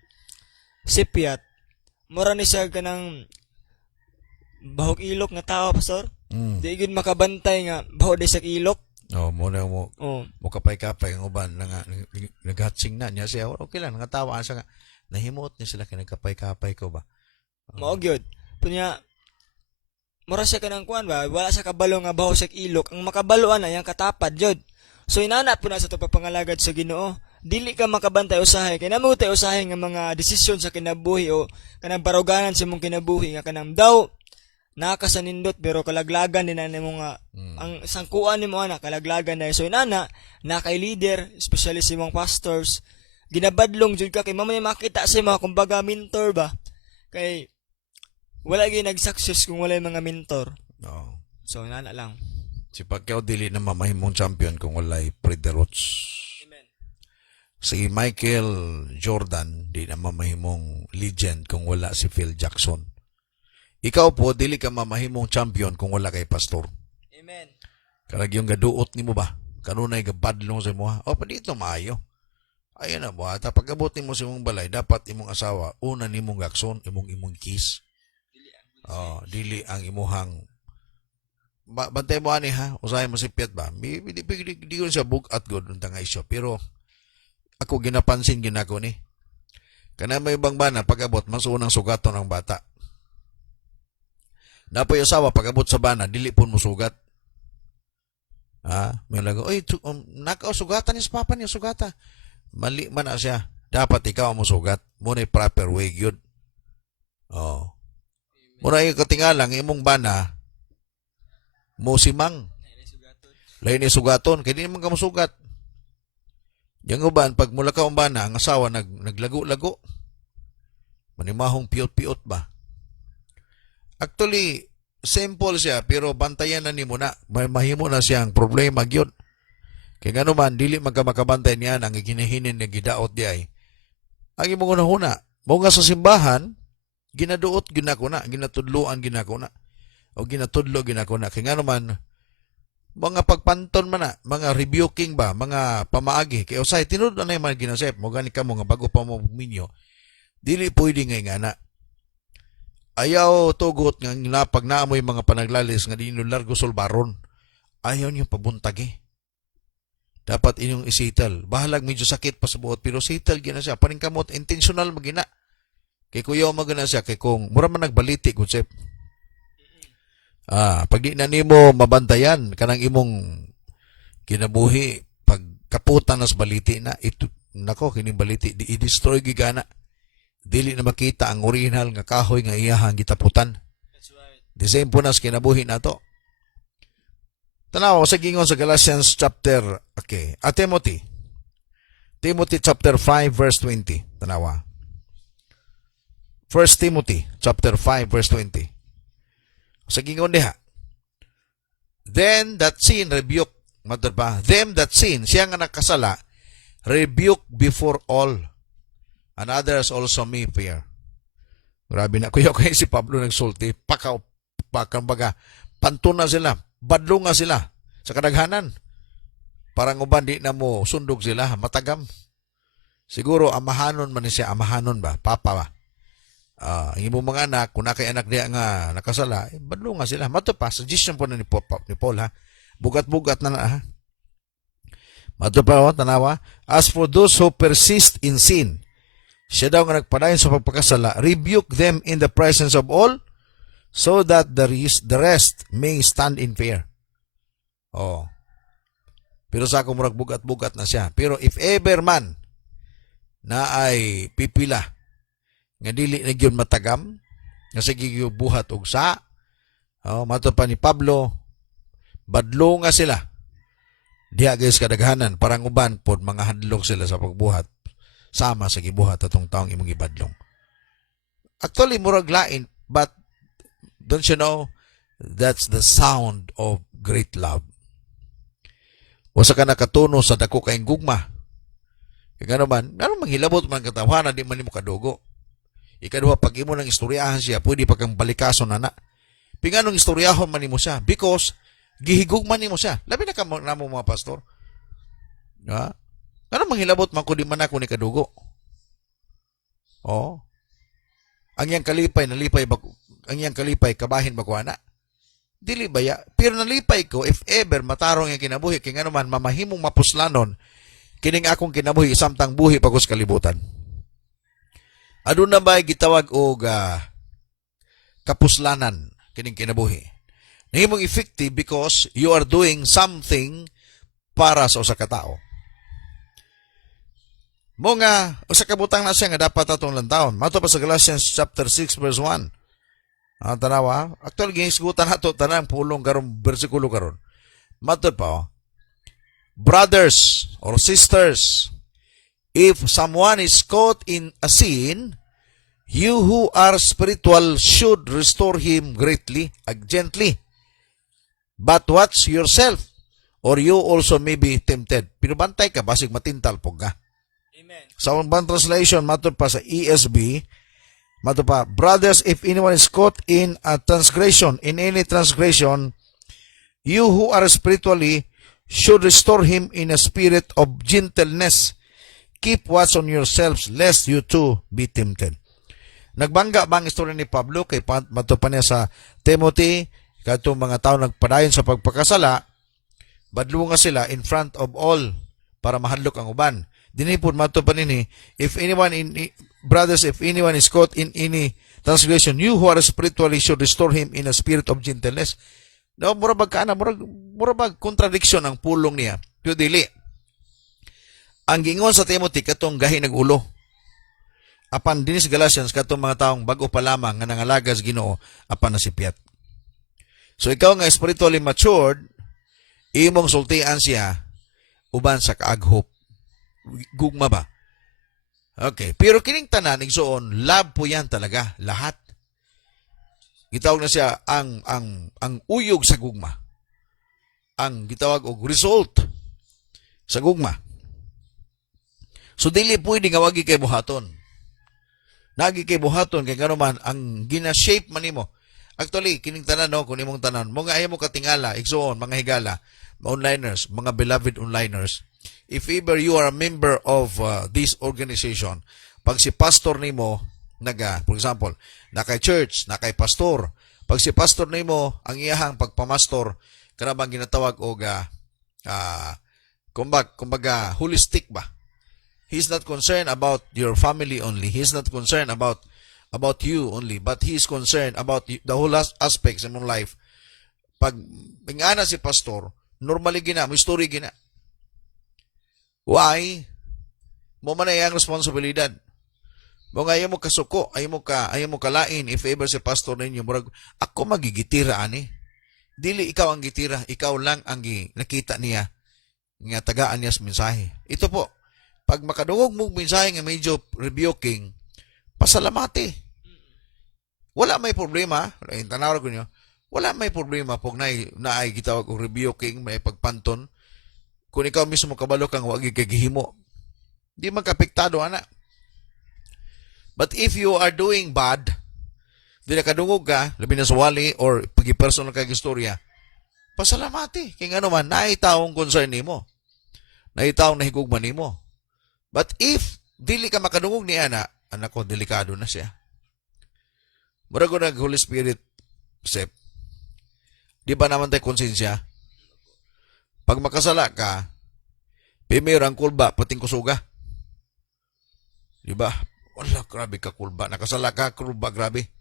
sipyat, mura ni siya kanang bahog ilok nga tao, pastor. Di gid makabantay nga bahog di sa ilok. Oh, muna mo Oh, mo kapay-kapay ang uban na nga naghatsing na niya siya. Okay lang, nangatawa siya nga. Nahimot niya sila kinagkapay-kapay ko ba. mao gyud. Punya mura siya kanang kuan ba, wala siya kabalo nga bahog sa ilok. Ang makabaloan na yang katapad jud. So inana po na sa to papangalagad sa Ginoo. Dili ka makabantay usahay kay namo tay usahay nga mga desisyon sa kinabuhi o kanang baruganan sa imong kinabuhi nga kanang daw nakasanindot pero kalaglagan din na nimo nga ang sangkuan nimo ana kalaglagan na so inana na kay leader especially sa imong pastors ginabadlong jud ka kay mamay makita sa mga kumbaga mentor ba kay wala gyud nag-success kung wala mga mentor No. so inana lang. Si Pacquiao dili na mamahimong champion kung walay Prederots. Amen. Si Michael Jordan di na mamahimong legend kung wala si Phil Jackson. Ikaw po dili ka mamahimong champion kung wala kay pastor. Amen. Karag yung gaduot nimo ba? Kanunay gabadlong sa imo ha. O pa dito maayo. Ayan na mo ata pag-abot nimo sa imong balay dapat imong asawa una nimong gakson imong kiss. Oh, dili ang imuhang bantay mo ani ha, usahay mo si Piet ba? Di ko siya bugat good ng tanga isyo. Pero ako ginapansin ginako ni. Kana may ibang bana pag-abot mas unang sugaton ng bata. Napoy asawa pag-abot sa bana dili pun mo sugat. May lago, oy, nakaw sugatan ni sa papa niya sugata. Mali man na siya. Dapat ikaw mo sugat. Muna proper way yun. Oh. Muna yung katingalang imong bana mo simang. Lain ni sugaton. Kaya di naman ka musugat. Yung uban, pag mula ka umbana, ang asawa naglago-lago. Manimahong piyot-piyot ba? Actually, simple siya, pero bantayan na ni mo na. Mahimo na siyang problema gyud. Kaya nga naman, dili magkamakabantay niya ang ginahinin na gidaot di ay. Ang imong una-una, mo nga sa simbahan, ginaduot ginakuna, ginatudloan ginakuna. O ginatudlo ginakuna. Kaya nga naman, mga pagpanton man na, mga rebuking ba, mga pamaagi. Kaya usay, tinudlo na yung mga ginasep. Mo gani ka mo nga bago pa mo minyo. Dili pwede nga na. Ayaw tugot nga pag naamoy mga panaglalis nga di largo sulbaron. Ayaw niyo pabuntagi. Dapat inyong isital. Bahalag medyo sakit pa sa buot pero sital gina siya. Paningkamot intentional magina. Kay kuya magana siya kay kung mura man nagbaliti kutsep. Pag di na nimo mabantayan kanang imong kinabuhi pag kaputan nas baliti na ito nako kining baliti di i-destroy gigana. Dili na makita ang original nga kahoy nga iyahang gitaputan. That's right. The same po nas kinabuhi nato. Tanaw sa gingon sa Galatians chapter Timothy. Timothy chapter 5 verse 20. Tanawa. 1 Timothy chapter 5 verse 20. Sa gingon diha. Then that sin rebuke, matud pa, them that sin, siya nga nakasala, rebuke before all, and others also may fear. Grabe na kuya kaya si Pablo nagsulti, baga, pantuna sila, badlo nga sila sa kadaghanan. Parang uban di na mo sundog sila, matagam. Siguro amahanon man siya, amahanon ba, papa ba. Ang imong mga anak, kung nakay anak niya nga nakasala, badlo nga sila. Mato pa, suggestion po na ni Paul ha. Bugat-bugat na ha. Mato pa o, tanawa. As for those who persist in sin, siya daw nga nagpadayon sa pagpakasala, rebuke them in the presence of all, so that the rest may stand in fear. Pero sa akong murag bugat-bugat na siya. Pero if ever man na ay pipila, nga dili na gyud matagam nga sige buhat og sa mato pa ni Pablo badlo nga sila diha guys kadaghanan parang uban pod mga hadlok sila sa pagbuhat sama sa gibuhat atong taong imong gibadlong. Actually murag lain but don't you know that's the sound of great love. Wasa ka nakatuno sa dako kaayong gugma kaya naman manghilabot man katawhan di man nimo kadugo. Ikaduha, pag imo nang istoryahan siya, pwede pa kang balikason na. Pinganong istoryahon man nimo siya because gihigugman nimo siya. Labi na ka namo mga pastor. Ano manghilabot man ko di man ako ni kadugo. Oh. Ang iyang kalipay, nalipay ba, ang iyang kalipay, kabahin ba ko ana? Dili ba ya? Pero nalipay ko, if ever matarong yung kinabuhi, kaya nga naman, mamahimong mapuslanon, kining akong kinabuhi, samtang buhi pagos kalibutan. Ano na ba gitawag og kapuslanan, kining kinabuhi? Nahimong effective because you are doing something para sa usa ka tawo. Mo nga, usa ka butang na siya nga dapat atong lantawon. Mato pa sa Galatians chapter 6 verse 1. Tanawa, actual ginhisgutan nato tanang pulong karon bersikulo karon. Mato pa, brothers or sisters, if someone is caught in a sin, you who are spiritual should restore him greatly, gently. But watch yourself, or you also may be tempted. Pinubantay ka, basig matintal po ka. Amen. Sa unang translation, matod pa sa ESB, matod pa, brothers, if anyone is caught in a transgression, in any transgression, you who are spiritually should restore him in a spirit of gentleness. Keep watch on yourselves, lest you too be tempted. Nagbangga ba ang istorya ni Pablo kay matod pa niya sa Timothy, katong mga tao nagpadayon sa pagpakasala, badlo nga sila in front of all para mahadlok ang uban. Dinipod mato pa nini, if anyone brothers, if anyone is caught in any transgression, you who are spiritually should restore him in a spirit of gentleness. No, murabag ka na, murabag contradiction ang pulong niya. Pero dili. Ang gingon sa Timothy, katong gahi nag-ulo. Apan din sa Galatians, katong mga taong bago pa lamang nga nangalagas Ginoo, apan nasipyat. So ikaw nga spiritually matured, imong sultian siya, uban sa kaaghop. Gugma ba? Okay. Pero kining tanan, igsoon, love po yan talaga. Lahat. Gitawag na siya ang uyog sa gugma. Ang gitawag og result sa gugma. So, dili pwede nga wagi kay buhaton. Nagi kay buhaton, kay kanuman, ang gina-shape man nimo. Actually, kining tanan, no, kung imong tanan, mga ayaw mo katingala, igsoon, mga higala, onliners, mga beloved onliners, if ever you are a member of this organization, pag si pastor nimo for example, nakay church, nakay pastor, pag si pastor nimo ang iyahang pagpamastor, kanabang ginatawag og kumbaga holistic ba? He's not concerned about your family only. He's not concerned about you only, but he is concerned about the whole aspects of your life. Pag ingana si pastor, normally gina, may story gina. Why? Mo man ay ang responsibilidad. Mo nga ayaw mo kasuko, ayaw mo kalain if ever si pastor ninyo, murag, ako magigitira ani. Dili ikaw ang gitira, ikaw lang ang nakita niya nga tagaan niya sa mensahe. Ito po, pag makadungog mong mensahe nga medyo rebuking, pasalamati. Wala may problema, tanaw ko niyo, wala may problema pag naay gitawag og rebuking, may pagpanton. Kung ikaw mismo kabalo kang wagi kagihimo, di man kapektado ana. But if you are doing bad, di na kadungog ka, labi na sa wali or pagi-personal kag istorya, pasalamati. Kaya nga naman, naitaong concern nimo. Naitaong nahigugman nimo. But if dili ka makadungog ni ana, anak ko, delikado na siya. Mura ko nag-Holy Spirit, Sep, di ba naman tayo konsensya? Pag makasala ka, pimir ang kulba, pating kusuga. Diba? Wala, grabe ka kulba. Nakasala ka, kulba, grabe.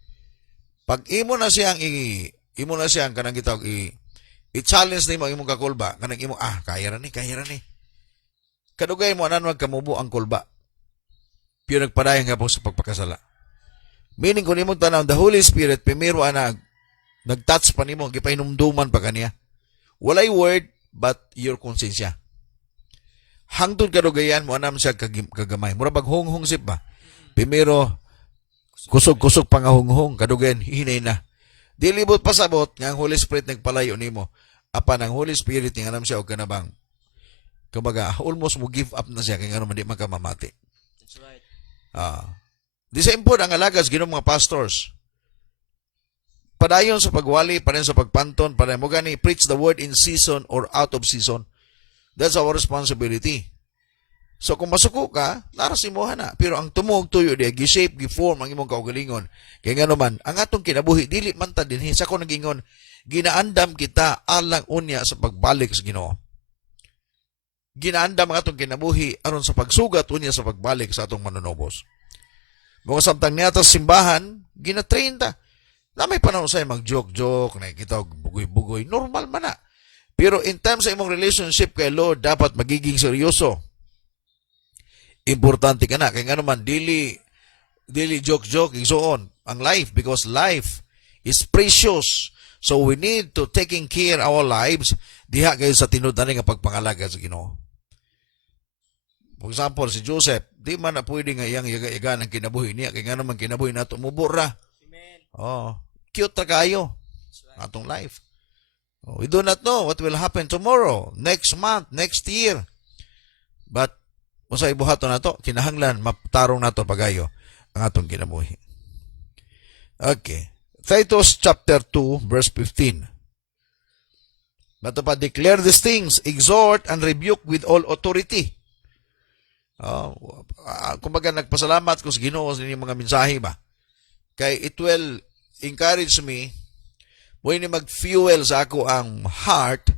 Pag imo na siyang kanang gitawag, i-challenge na imo imong kakulba, kanang imo, kaya ra ni. Kadugay mo, anan magkamubo ang kulba. Pero nagpadayan nga po sa pagpakasala. Meaning, kung imong tanaw, the Holy Spirit, pimiro nag-touch pa nimo, gipahinumduman pa kaniya. Walay word, but your konsensya. Hangtod kadugayan mo anam siya kagamay. Mura pag hong sip ba? Primero, kusog-kusog pangahong kadugayan, hinay na. Dilibot pasabot, nga ang Holy Spirit nagpalayo nimo. Apan ang Holy Spirit, nga anam siya o kanabang. Kumbaga, almost mo give up na siya, kaya nga naman di makamamati. That's right. Di sa impod, ang alagas, ginong mga pastors. Padayon sa pagwali, padayon sa pagpanton, padayon mo gani, preach the word in season or out of season. That's our responsibility. So kung masuko ka, laras imuha na. Pero ang tumog tuyo di gi-shape, gi-form ang imong kaugalingon. Kaya nga naman, ang atong kinabuhi dili man ta dinhi sa ko nagingon, ginaandam kita alang unya sa pagbalik sa Ginoo. Ginaandam ang atong kinabuhi aron sa pagsugat unya sa pagbalik sa atong manunobos. Mga samtang niya sa simbahan, gina-train ta. Na may panahon sa'yo mag-joke-joke, nakikita bugoy-bugoy, normal man na. Pero in terms sa imong relationship kay Lord, dapat magiging seryoso. Importante ka na. Kaya nga naman, dili joke-joke, so on. Ang life, because life is precious. So we need to taking care our lives, diha kayo sa tinudan nga pagpangalaga sa Ginoo. For example, si Joseph, di man na pwede nga iyang yaga-yaga ng kinabuhi niya. Kaya nga naman kinabuhi na ito, mubura. Oh, cute na kayo. Atong life. We do not know what will happen tomorrow, next month, next year. But, kung sa ibuhato na to, kinahanglan, matarong na to pagayo ang atong kinabuhi. Okay. Titus chapter 2, verse 15. But to declare these things, exhort and rebuke with all authority. Kumbaga, nagpasalamat ko sa Ginoo sa inyong mga mensahe ba? Kay it will encourage me mo ni mag-fuel sa ako ang heart,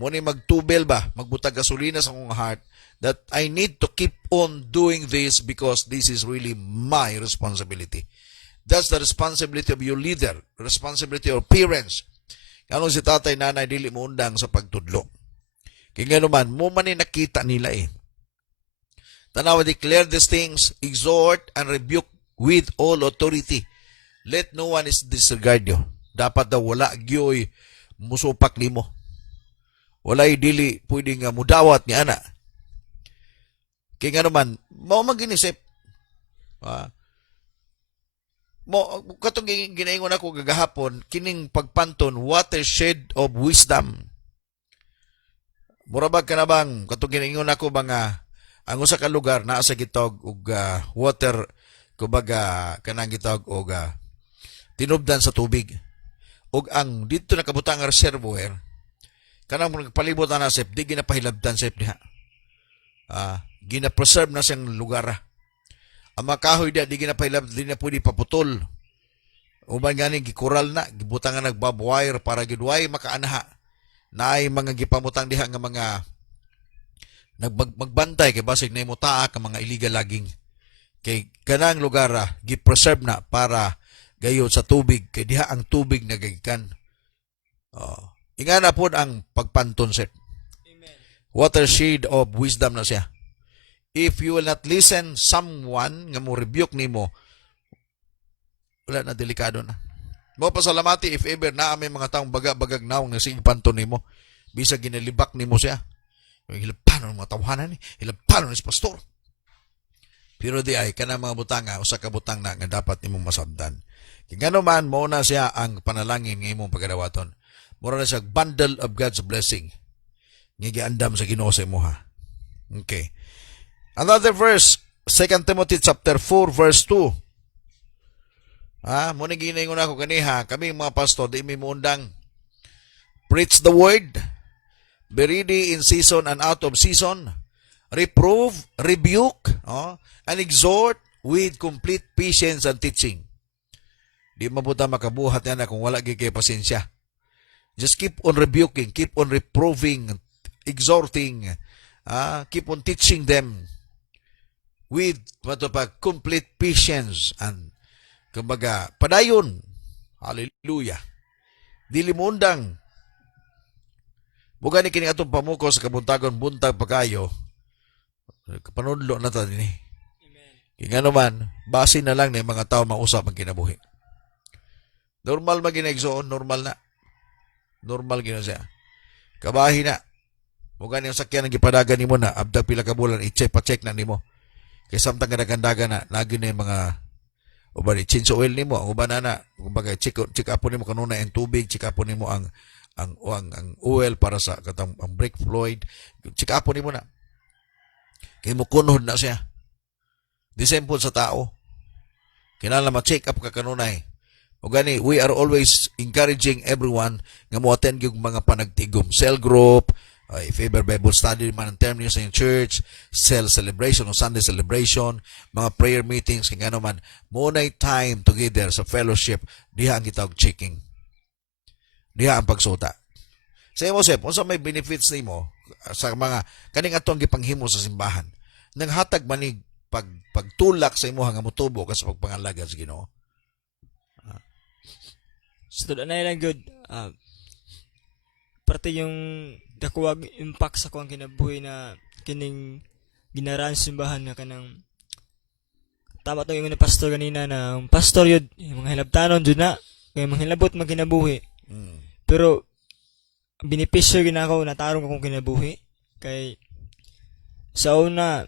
mo ni magtubel ba, magbutag gasolina sa akong heart, that I need to keep on doing this because this is really my responsibility. That's the responsibility of your leader, the responsibility of parents. Kanong si tatay, nanay, dili mo undang sa pagtudlo. Kaya nga naman, mo man ni nakita nila eh. Tanawa, declare these things, exhort and rebuke with all authority. Let no one is disregard you. Dapat daw wala gyoy musupak nimo. Walay dili pwedeng mudawat ni ana. Kaya nga naman, mao maginisip. Katong ginaingon ako gagahapon, kining pagpanton, watershed of wisdom. Murabag ka na bang, katong ginaingon ako mga, ang usa ka lugar naa sa gitawag og water, kumbaga kanang gitawag og tinubdan sa tubig. Og ang dito nakabutang nga reservoir, kanang nagpalibot na sep, di ginapahilabdan sep diha. Gina-preserve na siyang lugar. Ang mga kahoy di ginapahilabdan, di na pwede paputol. Uban gani gikural na, gibutang nga nagbabwire para gidway makaanaha. Naay mga gipamutang diha nga mga magbantay kay basig na imutaak ang mga illegal logging. Kay kanang lugar gi-preserve na para gayon sa tubig, kay diha ang tubig nagagikan. Ingana po ang pagpanton set. Amen. Watershed of wisdom na siya. If you will not listen, someone nga mo rebuke nimo, wala na, delikado na. Mo pasalamati if ever na may mga taong bagag naong nga sige panton nimo, bisa ginalibak nimo siya. Hilapano ng mga tawanan ni, hilapano ni pastor. Pero di ay kana mga butanga, usa ka butang na nga dapat nimong masabdan. Kaya naman, muna siya ang panalangin ng imong pagkadawaton. Muna na siya bundle of God's blessing. Ngigiandam sa Ginoo sa imuha. Okay. Another verse, 2 Timothy chapter 4, verse 2. Muna ginaingon ako kaniha, kami mga pastor, di may muundang. Preach the word, be ready in season and out of season, reprove, rebuke, and exhort with complete patience and teaching. Di mabuta makabuhat yan na kung wala kay pasensya. Just keep on rebuking, keep on reproving, exhorting, keep on teaching them with complete patience and kumbaga padayon. Hallelujah. Dili mo undang. Buga ni kini atong pamuko sa kabuntagon buntag pagayo. Kapanudlo na ta dinhi. Amen. Kaya naman, base na lang ng mga tao mausap ang kinabuhi. Normal mag-inegzoon, normal na. Normal gina siya. Kabahi na. Mugan yung sakyan ng gipadagan nimo na, abdag pila ka bulan, i-check na nimo. Kaya samtang ganagandagan na, lagi na yung mga, uban, change oil nimo, ang uban na, kumbaga, check up nimo kanuna ang tubig, check up nimo ang oil para sa katang ang brake fluid, check up nimo na. Kaya mo kunod na siya. The same po sa tao. Kinala ma-check up ka kanunay. O gani, we are always encouraging everyone nga mo attend yung mga panagtigom, cell group, If ever Bible study man ang term niyo sa inyong church, cell celebration o Sunday celebration, mga prayer meetings, kaya ano man, muna'y time together sa fellowship, diha ang kitawag checking. Diha ang pagsuta. Sa imo, Sep, kung sa may benefits nimo sa mga kaning atong gipanghimo sa simbahan, nanghatag manig pagtulak sa imo nga motubo ka sa pagpangalaga sa Ginoo. So, na lang good. Parte yung dakuwag impact sa kuang kinabuhi na kining ginaraan sa simbahan nga kanang tama to yung pastor kanina na pastor yun, yung mga hilabtanon dyan na, kaya mga hilabot magkinabuhi. Pero, benepisyo ginakaw, natarong akong kinabuhi. Kay, sa una,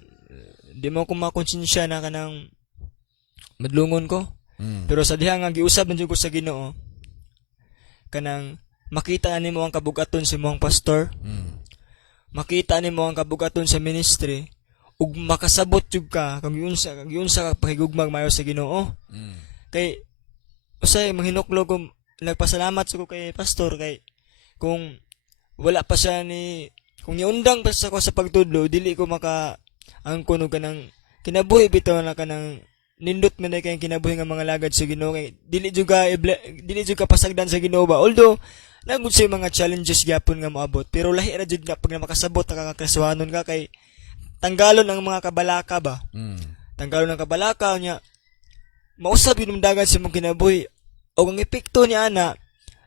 di mo ko makonsensya na kanang madlungon ko. Pero sa diha nga giusab man jud ko sa Ginoo, kanang makita nimo ang kabugaton sa imong pastor. Makita nimo ang kabugaton sa ministry ug makasabot jud ka kung giunsa ka pakigugmag mayo sa Ginoo. Kay usay manghinuklo ko nagpasalamat ko kay pastor kay kung wala pa siya kung niundang pa sa ko sa pagtudlo dili ko maka ang kuno kanang kinabuhi bitaw na kanang nindot man kay kinabuhi nga mga lagad sa Ginoo kay dili jud ka pasagdan sa Ginoo ba, although nagud sa mga challenges gyapon nga moabot pero lahi ra jud nga pag makasabot ka kakaswanon ka kay tanggalon ang mga kabalaka ba. Tanggalon ang kabalaka nya mausab yung dagan sa mong kinabuhi o ang epekto ni ana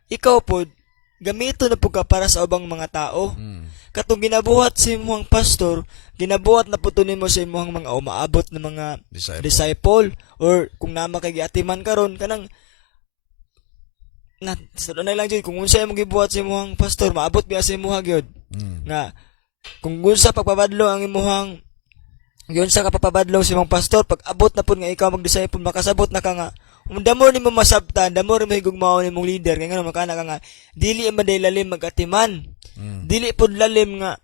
ikaw pod gamito na po ka para sa ubang mga tao. Katong ginabuhat sa imong pastor, ginabuhat na po mo sa imong mga umaabot na mga disciple or kung nama kay giatiman karon kanang na lang jud kung unsa imong gibuhat sa imong pastor maabot biya sa imong gyud. Nga kung unsa pagpabadlo ang imong yun sa kapapabadlaw sa imong pastor pag abot na pud nga ikaw mag-disciple makasabot na ka nga damo nimo masabtan damo rin mahigugmaon nimong leader kay ngano makana ka nga dili man day lalim magatiman. Dili pud lalim nga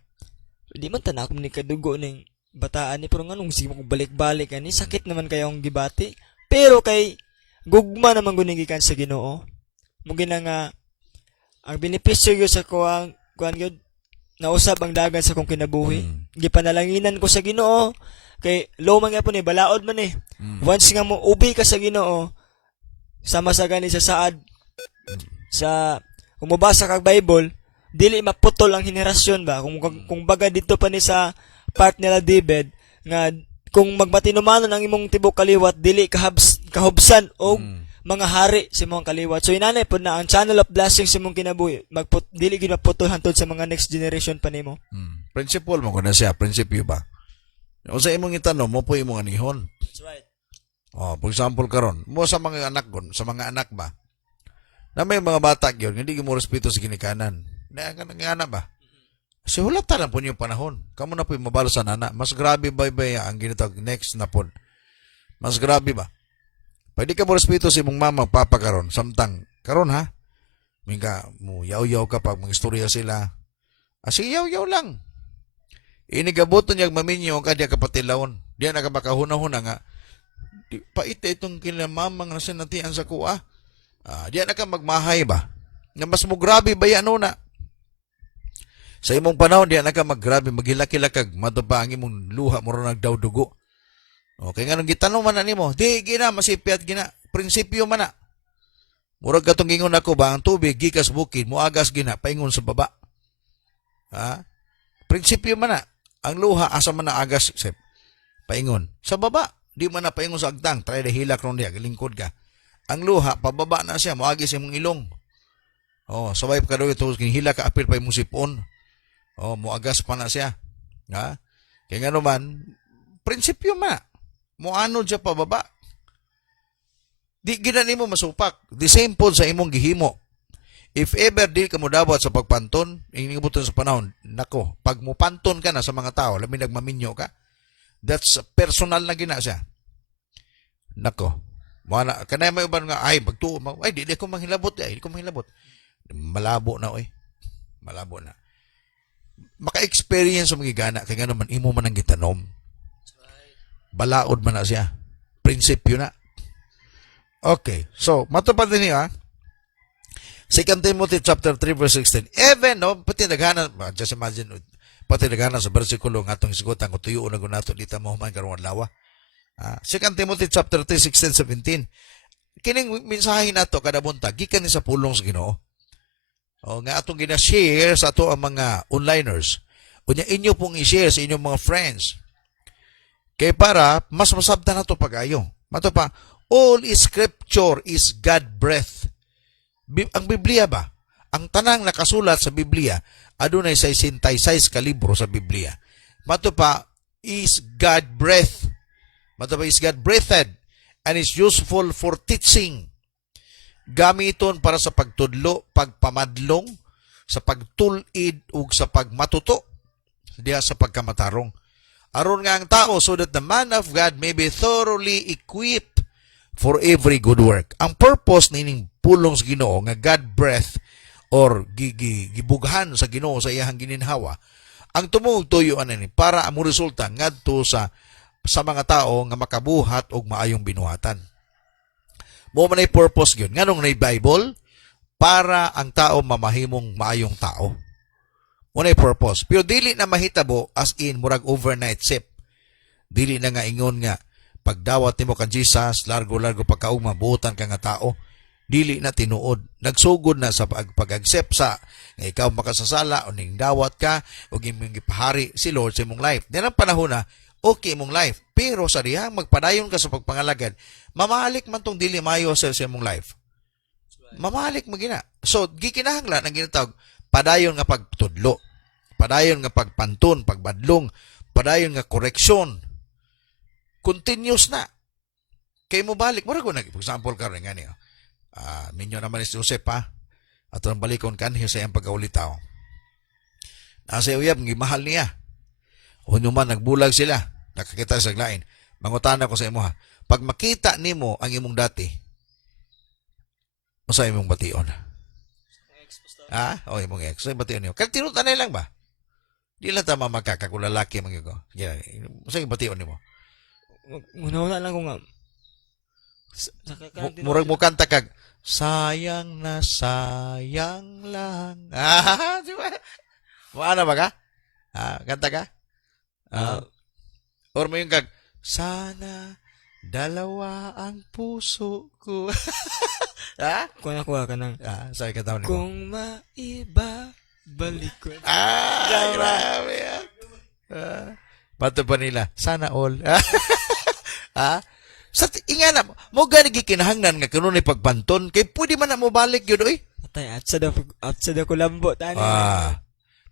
di man tanak ni kadugo ning bataan ni pero nganong sige mo balik-balik ani sakit naman kayong gibati pero kay gugma naman guning gikan sa Ginoo mo gina nga ang benepisyo gyud sa kuan gyud nausab ang dagan sa kong kinabuhi. Gipanalanginan ko sa Ginoo kay low man gyapon ni balaod man eh. Once nga mo ubi ka sa Ginoo sama sa gani sa saad sa kung mabasa kag Bible dili maputol ang henerasyon ba kung baga dito pa ni sa part nila David nga kung magmatinumanon ang imong tibok kaliwat dili kahubsan og mga hari sa imong kaliwat. So inanay po na ang channel of blessing sa imong kinabuhi dili gid maputol hantod sa mga next generation pa nimo. Principle mo ko na siya, prinsipyo ba? O sa imong itanong mo po imong anihon. That's right. For example karon, mo sa mga anak gon, sa mga anak ba? Na may mga bata gyud hindi mo respeto sa ginikanan. Na nga anak ba? Si hulata lang po yung panahon. Kamu na po yung mabalo sa nana. Mas grabe ba ang ginitawag next na po? Mas grabe ba? Pwede ka mo respeto sa imong mama, papa karon, samtang karon ha. Minga mo yaw-yaw ka pag mga istorya sila. Sige yaw-yaw lang. Inigabuton niya maminyo ka diya kapatilawon. Diya na ka makahuna-huna nga. Paita itong kinamamang nasinatian sa kuha. Diya na ka magmahay ba? Na mas mo grabe ba yan na? Sa imong panahon, diya na ka maggrabe, maghilakilakag, madaba ang imong luha mo rin nagdawdugo. Okay, nga nung gitanong man na nimo, di gina, masipiat gina, prinsipyo man na. Murag katong gingon ako ba, ang tubig, gikas bukid, muagas gina, paingon sa baba. Prinsipyo man na. Ang luha, asa man na agas, paingon. Sa baba, di man na paingon sa agtang, try na hilak ron diya, lingkod ka. Ang luha, pababa na siya, muagis imong ilong. Sabay pa ka daw ito, hilak ka, apil pa imong sipon. Muagas pa na siya. Kaya nga naman, prinsipyo man na. Muano siya pababa. Di ginani mo masupak. The same po sa imong gihimo. If ever di ka mo dawat sa pagpanton, inibuton sa panahon, nako, pag mo panton ka na sa mga tao, labi nagmaminyo ka, that's personal na gina siya. Nako, kanay may uban nga, di ko manghilabot, di ko manghilabot. Malabo na, malabo na. Maka-experience sa mga gana, kaya naman, imo man ang gitanom. Balaod man na siya. Prinsipyo na. Okay, so, matupad din niya, 2 Timothy chapter 3 verse 16. Even, no, pati naghanan, just imagine, pati naghanan sa versikulo nga itong isigutan, kung tuyo na gunato, dito mo man karong adlaw. 2 Timothy chapter 3, 16, 17. Kining mensahe na to kada buntag, gikan ni sa pulong sa Ginoo. O, nga atong gina-share sa ato ang mga onliners. Unya inyo pong i-share sa inyong mga friends. Kaya para, mas masabta na to pag-ayo. Mato pa, all scripture is God breath. Ang Biblia ba? Ang tanang nakasulat sa Biblia, adunay 66 ka libro sa Biblia. Mato pa, is God breath. Mato pa, is God breathed and is useful for teaching. Gamiton para sa pagtudlo, pagpamadlong, sa pagtulid ug sa pagmatuto, diha sa pagkamatarong. Aron nga ang tao so that the man of God may be thoroughly equipped for every good work. Ang purpose nining pulong sa Ginoo nga God breath or gibughan sa Ginoo sa iyang gininhawa, ang tumong tuyo ani para amo resulta ngadto sa mga tao nga makabuhat og maayong binuhatan. Mo man ay purpose gyud nganong nay Bible para ang tao mamahimong maayong tao. Mo nay purpose. Pero dili na mahitabo as in murag overnight sip. Dili na nga ingon nga pagdawat nimo kan Jesus largo-largo pagkaugma buotan ka nga tao. Dili na tinuod. Nagsugod na sa pag-accept sa nga ikaw makasasala o ning dawat ka o imong gipahari si Lord sa imong life. Diyan ang panahon na okay imong life. Pero sa dihang magpadayon ka sa pagpangalagad, mamalik man tong dili mayo sa imong life. Mamalik magina. So gikinahanglan ang ginatawag padayon nga pagtudlo, padayon nga pagpantun, pagbadlong, padayon nga koreksyon. Continuous na. Kay mo balik, mura ko for example karon nga niyo. Minyo naman si Joseph pa. At ang balikon kanhi sa iyang pagkaulitaw. Nasa uyab ng mahal niya. Unyo man nagbulag sila, nakakita sa lain. Mangutana ko sa imo ha. Pag makita nimo ang imong dati, usa imong bation? O imong ex, usa bation niyo. Kaya tinutan na lang ba? Di lang tama magkakakulalaki mga ko. Usa imong bation nimo? Una lang ko nga. Murag mo kanta kag sayang na sayang lang. Di ba? Maana ba ka? Kanta ka? Or mo yung kag sana dalawa ang puso ko. Kung nakuha ka ng Sorry ka taon mo. kung maiba balik ko. Grabe yan. Bato pa nila. Sana all. Sa ingana mo gani gikinahanglan nga kuno ni pagpanton kay pwede man na mo balik gyud oy. Patay at sa da ko lambo tani.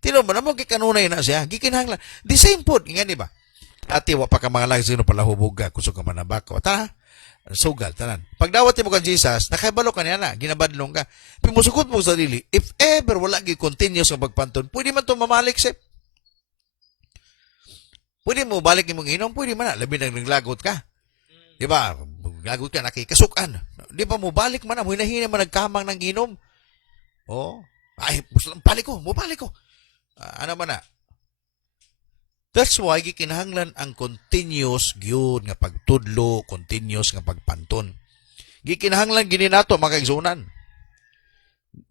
Tino mo na mo gikanunay na siya. Gikinahanglan. The same pod ingani ba? Ati wa pa ka mga lang sino pala hubuga kusog ka manabako. Ta sugal tanan. Pagdawat mo kan Jesus, nakabalo ka niya na, ginabadlong ka. Pimusukot mo sa dili. If ever wala gi continuous ang pagpanton, pwede man to mamalik sip. Pwede mo balik imong inom, pwede man na labi nang naglagot ka. Di ba? Lagot ka nakikasukan. Di ba mo balik man na, mo hinahina man nagkamang ng inom. Ay, balik ko, mubalik ko. Ano man na? That's why gikinahanglan ang continuous gyud nga pagtudlo, continuous nga pagpanton. Gikinahanglan gini nato makaigsunan.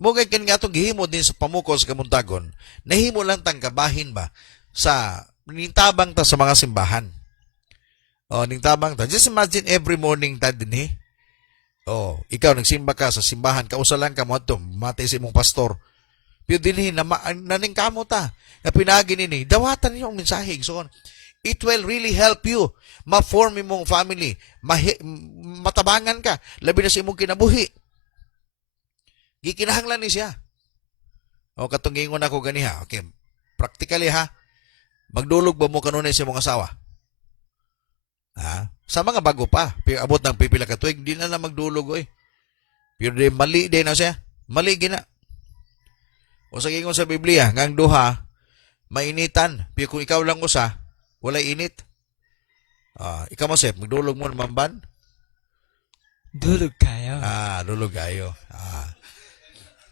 Mo kay kin nga atong gihimo din sa pamukol sa kamuntagon. Nahimo lang tang kabahin ba sa nintabang ta sa mga simbahan. Nintabang ta. Just imagine every morning ta dinhi. Ikaw nagsimba ka sa simbahan, kausa lang ka mo adto, matay si imong pastor. Pero dinhi naning kamo ta. Na pinagi nini, dawatan niyo ang mensahe. So, it will really help you ma-form imong family. Matabangan ka. Labi na sa imong kinabuhi. Gikinahanglan ni siya. Katungingon ako ganiha. Okay, practically ha, magdulog ba mo kanunay sa imong asawa? Sa mga bago pa. Pero abot ng pipila ka tuig, di na lang magdulog oy. Pero di mali din na siya. Mali gina. O sa gingon sa Biblia, ngang duha, mainitan. Pero kung ikaw lang usa, walay init. Ikaw mo, Sep, magdulog mo naman ban? Dulog kayo. Dulog kayo.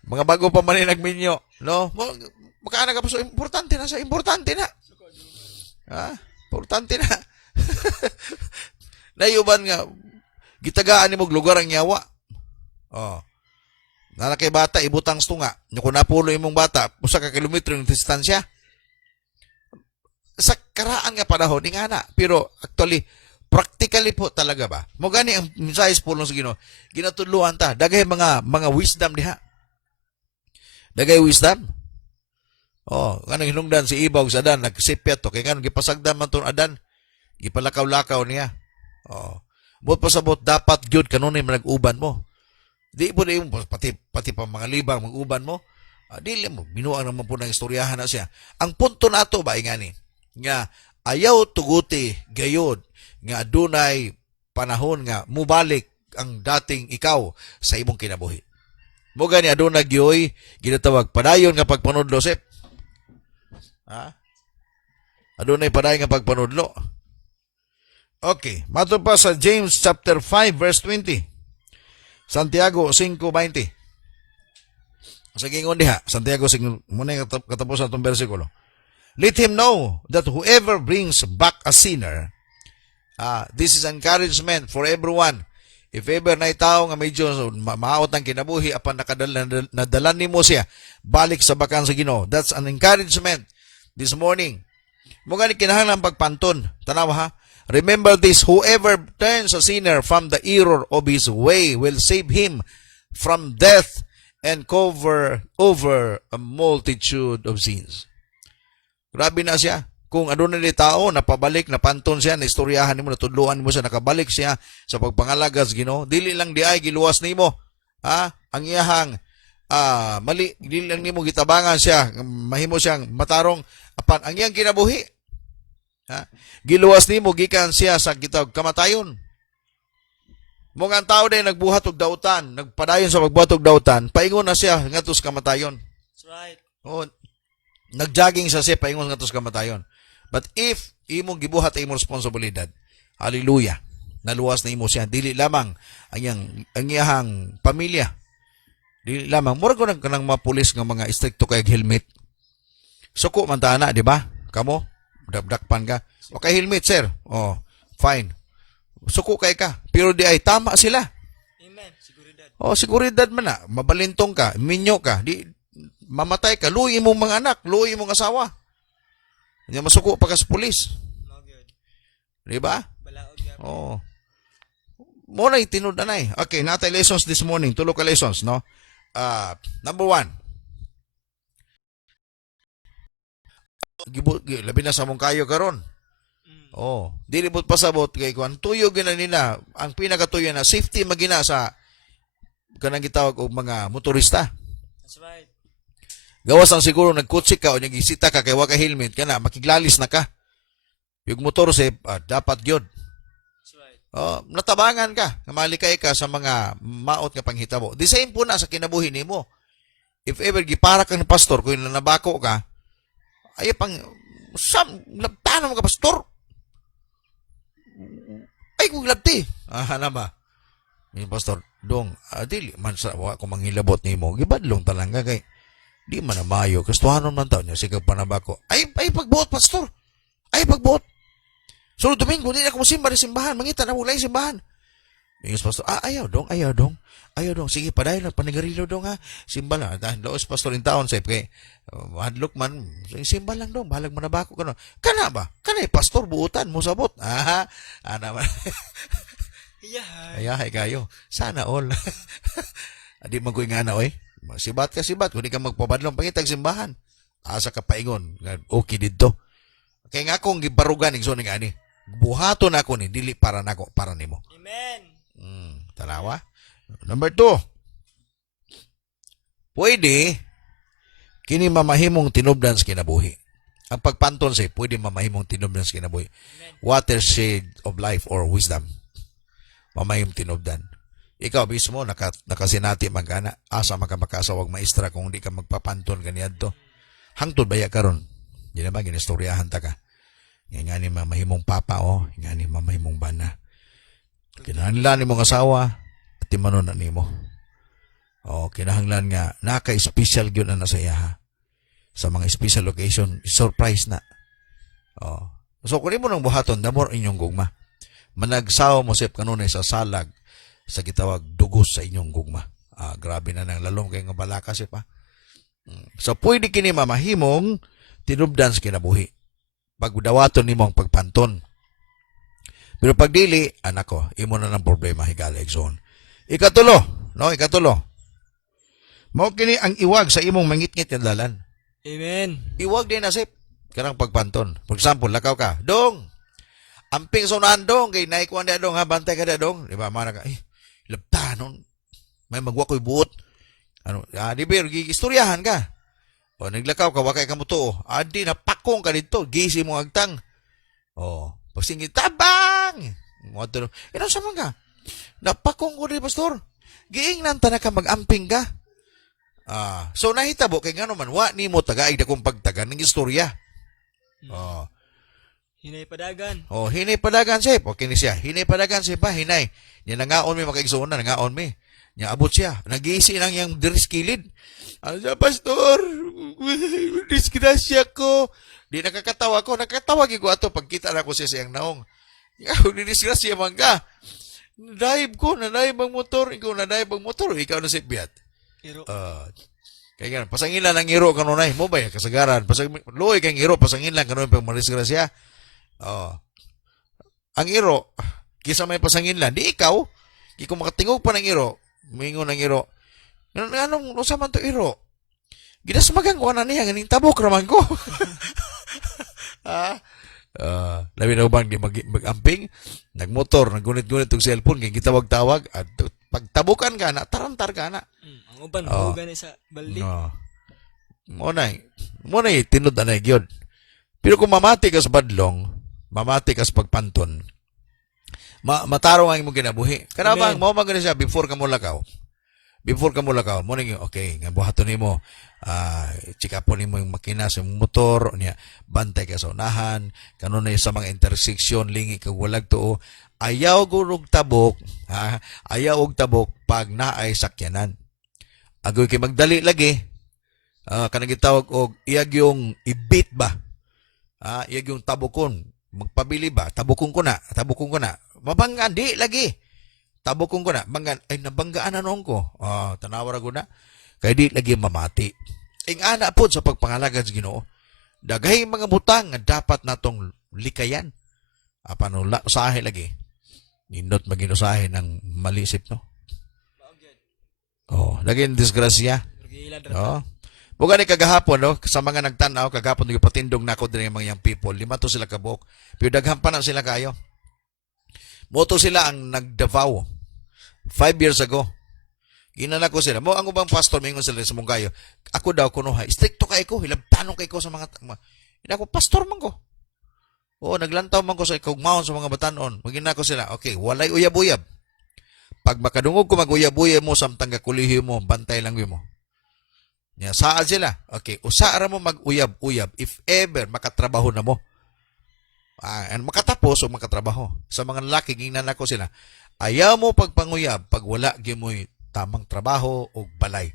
Mga bago pa man nagminyo. No? Makaanak ka pa so, importante na sa importante na. Importante na. Nayuban nga, gitagaan ni mong lugar ang yawa. Na kay bata ibutang stunga. Kung napulo imong bata, usa ka kilometro ng distansya. Sa karaan nga panahon nga na. Pero actually practically po talaga ba? Mo gani ang mensahe pulong sa Ginoo. Ginatudluan ta dagay mga wisdom diha. Dagay wisdom. Oh, kanang hinungdan si Ibaw sa Adan nagsipyat to kay kanang gipasagdan man ton Adan. Gipalakaw-lakaw niya. Oh. Bot pasabot dapat gyud kanunay manag-uban mo. Di po na pati pa mga libang mag-uban mo. Dili mo binuang naman po ng istoryahan na siya. Ang punto nato ba ingani nga ayaw tuguti gayod nga adunay panahon nga mubalik ang dating ikaw sa imong kinabuhi. Mo gani aduna gyoy ginatawag padayon nga pagpanudlo sep. Ha? Adunay padayon nga pagpanudlo. Okay, mato pa sa James chapter 5 verse 20. Santiago 5:20. Sa gingon diha, Santiago 5 muna yung katapusan itong bersikulo. Let him know that whoever brings back a sinner, this is encouragement for everyone. If ever na tao nga medyo maawat ng kinabuhi apan nadalan nimo siya balik sa bakan sa Ginoo. That's an encouragement this morning. Mo gani kinahanglan pagpanton. Tanawa ha. Remember this, whoever turns a sinner from the error of his way will save him from death and cover over a multitude of sins. Grabe na siya. Kung ano na ni tao, napabalik, napanton siya, naistoryahan mo, natudluan mo siya, nakabalik siya sa pagpangalagas, Ginoo. Dili lang di ay giluwas nimo. Ang iyahang mali, dili lang nimo gitabangan siya, mahimo siyang matarong apan ang iyang kinabuhi. Giluwas nimo gikan siya sa gitawag kamatayon. Mong ang tao din nagbuhat og dautan, nagpadayon sa pagbuhat og dautan, paingon na siya ngadto sa kamatayon. That's right. Oh, nagjogging sa siya paingon ngadto sa kamatayon. But if imong gibuhat ang imong responsibilidad, hallelujah, naluwas na imo siya, dili lamang ang iyang pamilya. Dili lamang murag ko nang mapulis nga mga stricto kay helmet. Suko man ta na, di ba? Kamo dabdakpan ka. Okay, helmet, sir. Oh, fine. Suko kay ka. Pero di ay tama sila. Amen. Seguridad. Oh, seguridad man na. Mabalintong ka, minyo ka, di mamatay ka, luoy imong mga anak, luoy imong asawa. Nya masuko pa ka sa pulis. No good. Di ba? Balaod nga. Oh. Mo na tinud anay. Okay, natay lessons this morning. Tulo ka lessons, no? Number 1. Labi na sa mong kayo karon. Oh, dili bot pasabot kay kuan tuyo gina nila. Ang pinakatuyo na safety magina sa kanang gitawag og mga motorista. That's right. Gawas ang siguro nagkutsik ka o nagisita ka kay wa ka helmet kana makiglalis na ka. Yung motor dapat gyud. That's right. Oh, natabangan ka, malikay ka sa mga maot nga panghitabo. The same po na sa kinabuhi nimo. If ever gipara kang pastor kung nabako ka, ay pang tanong ka pastor. Ay kung labti. Na ba? Yung pastor, dong, dili man sa wa ko manghilabot nimo. Gibadlong talaga kay di man na mayo. Kastuhanon man taon niya sigag panabako. Ay pagbuot pastor. Ay pagbuot. Sunod Domingo, di na ako masimba ng simbahan. Mangita na wala yung simbahan. Yung pastor, ayaw dong. Sige, padayon lang, panigarilyo dong ha. Simba lang. Dahil loos pastor in taon, say, kay, hadlok man, simba lang dong, balag manabako ka no. Kana ba? Kana pastor, buutan mo sabot. Ana ba? Ayahay kayo. Sana all. Adi man ko nga na, oy. Sibat ka, kung di ka magpabadlong pangitag simbahan. Asa ka paingon. Okay dito. Kaya nga akong gibarugan ng zoning ani. Buhaton ako ni, dili para nako, para nimo. Amen. Tanawa. Number 2. Pwede kini mamahimong tinubdan sa kinabuhi. Ang pagpanton say pwede mamahimong tinubdan sa kinabuhi. Watershed of life or wisdom. Mamahimong tinubdan. Ikaw mismo nakasinati magana asa makamakasawag maestra kung di ka magpapanton kaniadto. Hangtod baya karon. Di na ba ginistoryahan ta ka. Nga ni mamahimong papa nga ni mamahimong bana. Kinahanglan nimo nga asawa at timanon na nimo. Kinahanglan nga naka-special gyud na sa iya. Sa mga special location, surprise na. So kung mo nang buhaton, damor inyong gugma. Managsaw mo sip kanunay sa salag sa gitawag dugos sa inyong gugma. Grabe na nang lalong kay nga balakas pa. So pwede kini mamahimong tinubdan sa kinabuhi. Pagdawaton nimo ang pagpanton. Pero pag dili, anak ko, imo na ng problema higala igsoon. Ikatulo. Mao kini ang iwag sa imong mangitngit nga dalan. Amen. Iwag din nasip kanang pagpanton. For example, lakaw ka, dong. Amping sa unahan dong kay naikuan na dong ha, bantay ka na dong. Di ba mana ka? Labtanon. May magwa ko'y buot. Di ba, istoryahan ka. O, naglakaw ka, wakay ka mo to. Di, napakong ka dito. Gisi mo agtang. O, pagsingit, tabang! Ino sa mga? Napakong ko rin, pastor. Giingnan ta na ka, mag-amping ka. So, nahitabo, kay nga naman, wa ni mo tagaig na kong pagtagan ng istorya. Hinay padagan. Hinay padagan siya. Okay ni siya. Hinay padagan siya pa, hinay. Niya nangaon mi, makaigsoon na, nangaon mi. Niya abot siya. Nag-iisi lang yung diriskilid. Ano siya, pastor? Disgrasya ko. Di nakakatawa ko. Nakatawag ko ato pagkita na ko siya siyang naong. Disgrasya man ka. Nadaib ko. Nadaib ang motor. Ikaw nadaib ang motor. Ikaw na sipyat. Iro. Kaya nga, pasangilan ang iro kanunay. Mo ba yan? Kasagaran. Luoy kang iro. Pasangilan kanunay pang marisgrasya. Ang iro, kisa may pasangilan. Di ikaw. Di ko makatingog pa ng iro. Mingon ng iro. Anong usaman to iro? Ginasmagan ko na niya. Ganing tabok raman ko. Labi na bang di mag-amping? Nagmotor, naggunit-gunit yung cellphone. Kaya gitawag-tawag. At pagtabukan ka na, tarantar ka na. Ang uban, mahugan sa baldi. Munay, tinod na yun. Pero kung mamati ka sa badlong, mamati ka sa pagpanton, matarong ang imong kinabuhi. Kanabang, mo magana siya before ka mo lakaw. Mo nang okay, nga buhaton nimo, chikapon nimo yung makina sa motor, niya bantay ka sa unahan, kanunay sa mga intersection lingi kag walag tuo. Ayaw gurog tabok, ayaw og tabok pag naay sakyanan. Agoy kay magdali lagi. Kanang gitawag og iyag yung ibit ba? Iyag yung tabukon. Magpabili ba? Tabukon ko na. Mabanggaan, di lagi. Tabukon ko na. Banggaan, ay nabanggaan na noon ko. Tanawara ko na. Kaya di lagi mamati. Ing ana po sa pagpangalagan sa Ginoo. Daghay mga butang nga dapat natong likayan. Panula, usahe lagi. Nindot maginusahe ng malisip, no? Lagi yung disgrasya. Bukan ni kagahapon, no? Sa mga nagtanaw, kagahapon yung patindong nako din yung mga young people. 5 to sila kabok. Pero daghan pa na sila kayo. Moto sila ang nag-Davao 5 years ago. Ginala ko sila. Mo ang ubang pastor mingon sila sa mong kayo. Ako daw kuno ha. Stricto kay ko. Hilabtanong kay ko sa mga ako pastor man ko. Naglantaw man ko sa ikugmaon sa mga batanon. Magina ko sila. Okay, walay uyab-uyab. Pag makadungog ko mag-uyab-uyab mo samtang kakulihi mo, bantay lang mo. Nya saad sila. Okay, usaara mo mag-uyab-uyab if ever makatrabaho na mo. And makatapos o makatrabaho. Sa mga lalaki, gingnan ako sila. Ayaw mo pagpanguyab pag wala gimoy tamang trabaho o balay.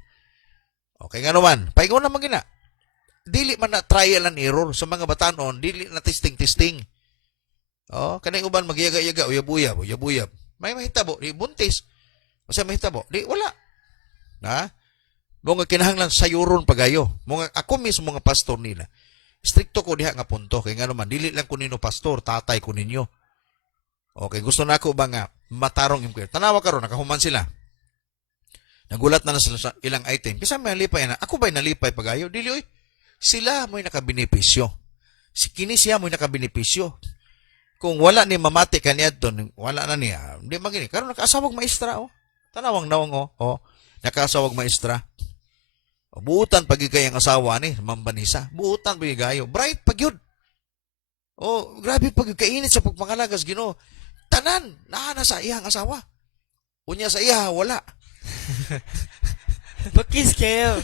Okay nga naman. Paingon naman gina. Dili man na trial and error sa mga batanon. Dili na testing. Kanay uban magyaga-yaga, uyab-uyab. May mahitabo. Di buntis. Masa mahitabo. Di wala. Mga kinahanglan sayuron pagayo. Ako mismo mga pastor nila. Stricto ko diha nga punto. Kaya nga naman, dili lang ko nino pastor, tatay ko ninyo. Okay, gusto na ako ba nga matarong yung tanawa karon nakahuman sila. Nagulat na sila sa ilang item. Kisa may nalipay na. Ako ba'y nalipay pagayo? Dili, oy. Sila mo'y nakabenepisyo. Kini siya mo'y nakabenepisyo. Kung wala ni mamati kaniya doon, wala na niya. Hindi magini. Karon nakasawag maestra, Tanawang nawang, nakasawag maestra. Buutan pagigay ang asawa ni Mambanisa. Buutan pagigayo. Bright pagyud. Grabe pagkainit sa pagpangalagas Ginoo. Tanan, naana sa iyang asawa. Unya sa iya, wala. Pakis kayo.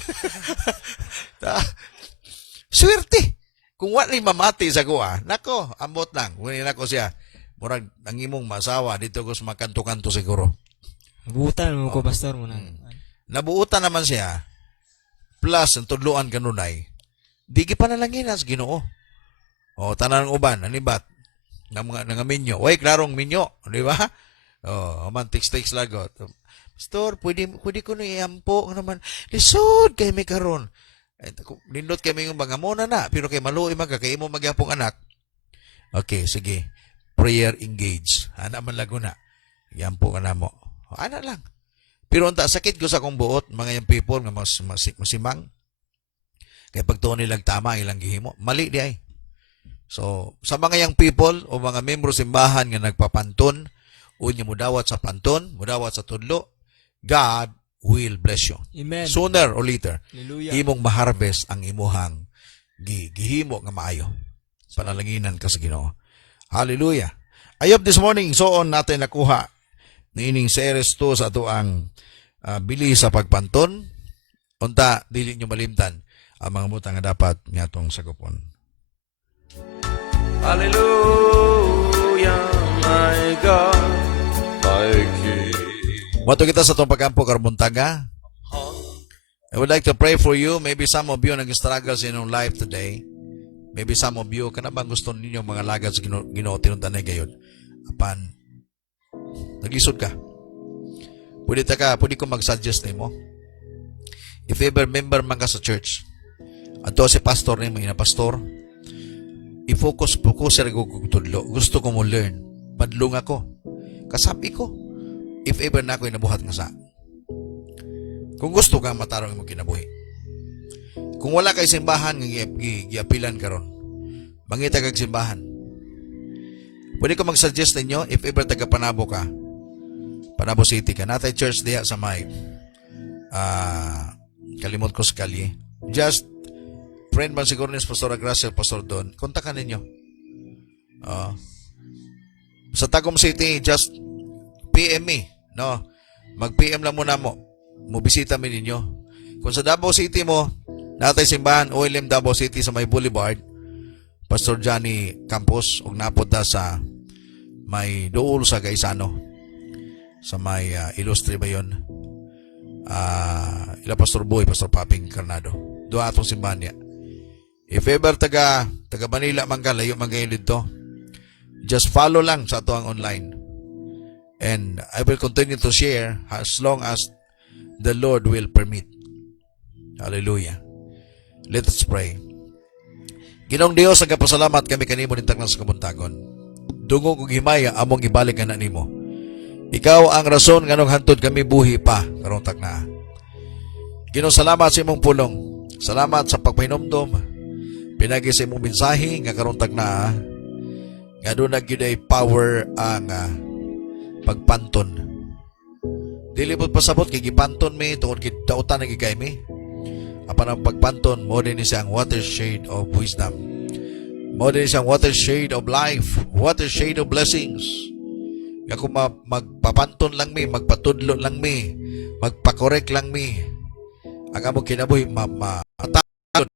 Swerte. Kung wala ni mamati sa kuha, nako, ambot lang. Kunin nako siya. Murag, ang imong masawa, dito ko sa makanto-kanto siguro. Buutan mo ko, pastor mo na. Nabuutan naman siya. Plus, ang tudluan kanunay, di pa nalanginas, Ginoo. Tanan ng uban, anibat, ng minyo. Klarong minyo, di ba? Man, tiks-tiks lagot. Pastor, pwede ko na iampo naman. Lisod kay may karon. Nindot kami yung mga muna na, pero kay maluoy kay mo magyapong anak. Okay, sige. Prayer engage. Ana man lago na. Iampo ka na mo. Ana lang. Pero unta sakit ko sa akong buot, mga yung people nga masimang. Kaya pag tuon nilang tama, ilang gihimo. Mali di ay. So, sa mga young people o mga membro simbahan nga nagpapanton, unya mo dawat sa panton, mo dawat sa tudlo, God will bless you. Amen. Sooner or later, Hallelujah. imong maharvest ang imuhang gihimo nga maayo. Panalanginan ka sa Ginoo. Hallelujah. Ayop this morning, soon natin nakuha niining series to sa ato ang bili sa pagpanton. Unta, dili nyo malimtan ang mga butang nga dapat nga itong sagupon. Hallelujah, my God, my King. Wato kita sa itong pagkampo karbuntaga. I would like to pray for you. Maybe some of you nag-struggle sa inyong life today. Maybe some of you, kanabang gusto ninyo mga lagad sa Ginoo tinuntan na gayon. Apan, naglisod ka. Pwede ko mag-suggest nimo. If ever member man ka sa church, ato si pastor nimo, ina pastor, i-focus sa ko tudlo. Gusto ko mo learn. Padlong ako. Kasabi ko, if ever na ako inabuhat nga sa. Kung gusto kang matarong mo kinabuhi. Kung wala kay simbahan nga giapilan karon, mangita kag simbahan. Pwede ko mag-suggest ninyo, if ever taga Panabo ka, Panabo City ka, natay church diha sa may kalimot ko sa kalye. Just friend man siguro ni Pastor Gracia, Pastor Don, kontakan ninyo. Sa Tagum City, just PM me, no? Mag-PM lang muna mo. Mubisita mi ninyo. Kung sa Davao City mo, natay simbahan OLM Davao City sa may Boulevard, Pastor Johnny Campos, og napunta sa may dool sa Gaisano, sa may Ilustre ba yun? Ila Pastor Boy, Pastor Paping Carnado. Doon atong simbahan niya. If ever taga Manila man ka, layo man kayo dito, just follow lang sa ato ang online. And I will continue to share as long as the Lord will permit. Hallelujah. Let us pray. Ginoong Dios, ang kapasalamat kami kanimo nitag sa kabuntagon. Dungog ug himaya among ibalik na nimo. Ikaw ang rason nganong hantod kami buhi pa karong tagna. Ginoo, salamat sa imong pulong. Salamat sa pagpahinomdom. Pinagi sa imong mensahe nga karong tagna. Nga doon nagyud ay power ang pagpanton. Dili pod pasabot kay gipanton mi tungod kay dautan nga gigay mi. Apan ang pagpanton mo din siyang watershed of wisdom. Mo din siyang watershed of life, watershed of blessings. Nga kung magpapanton lang mi, magpatudlo lang mi, magpakorek lang mi, ang among kinabuhi ma-atagod.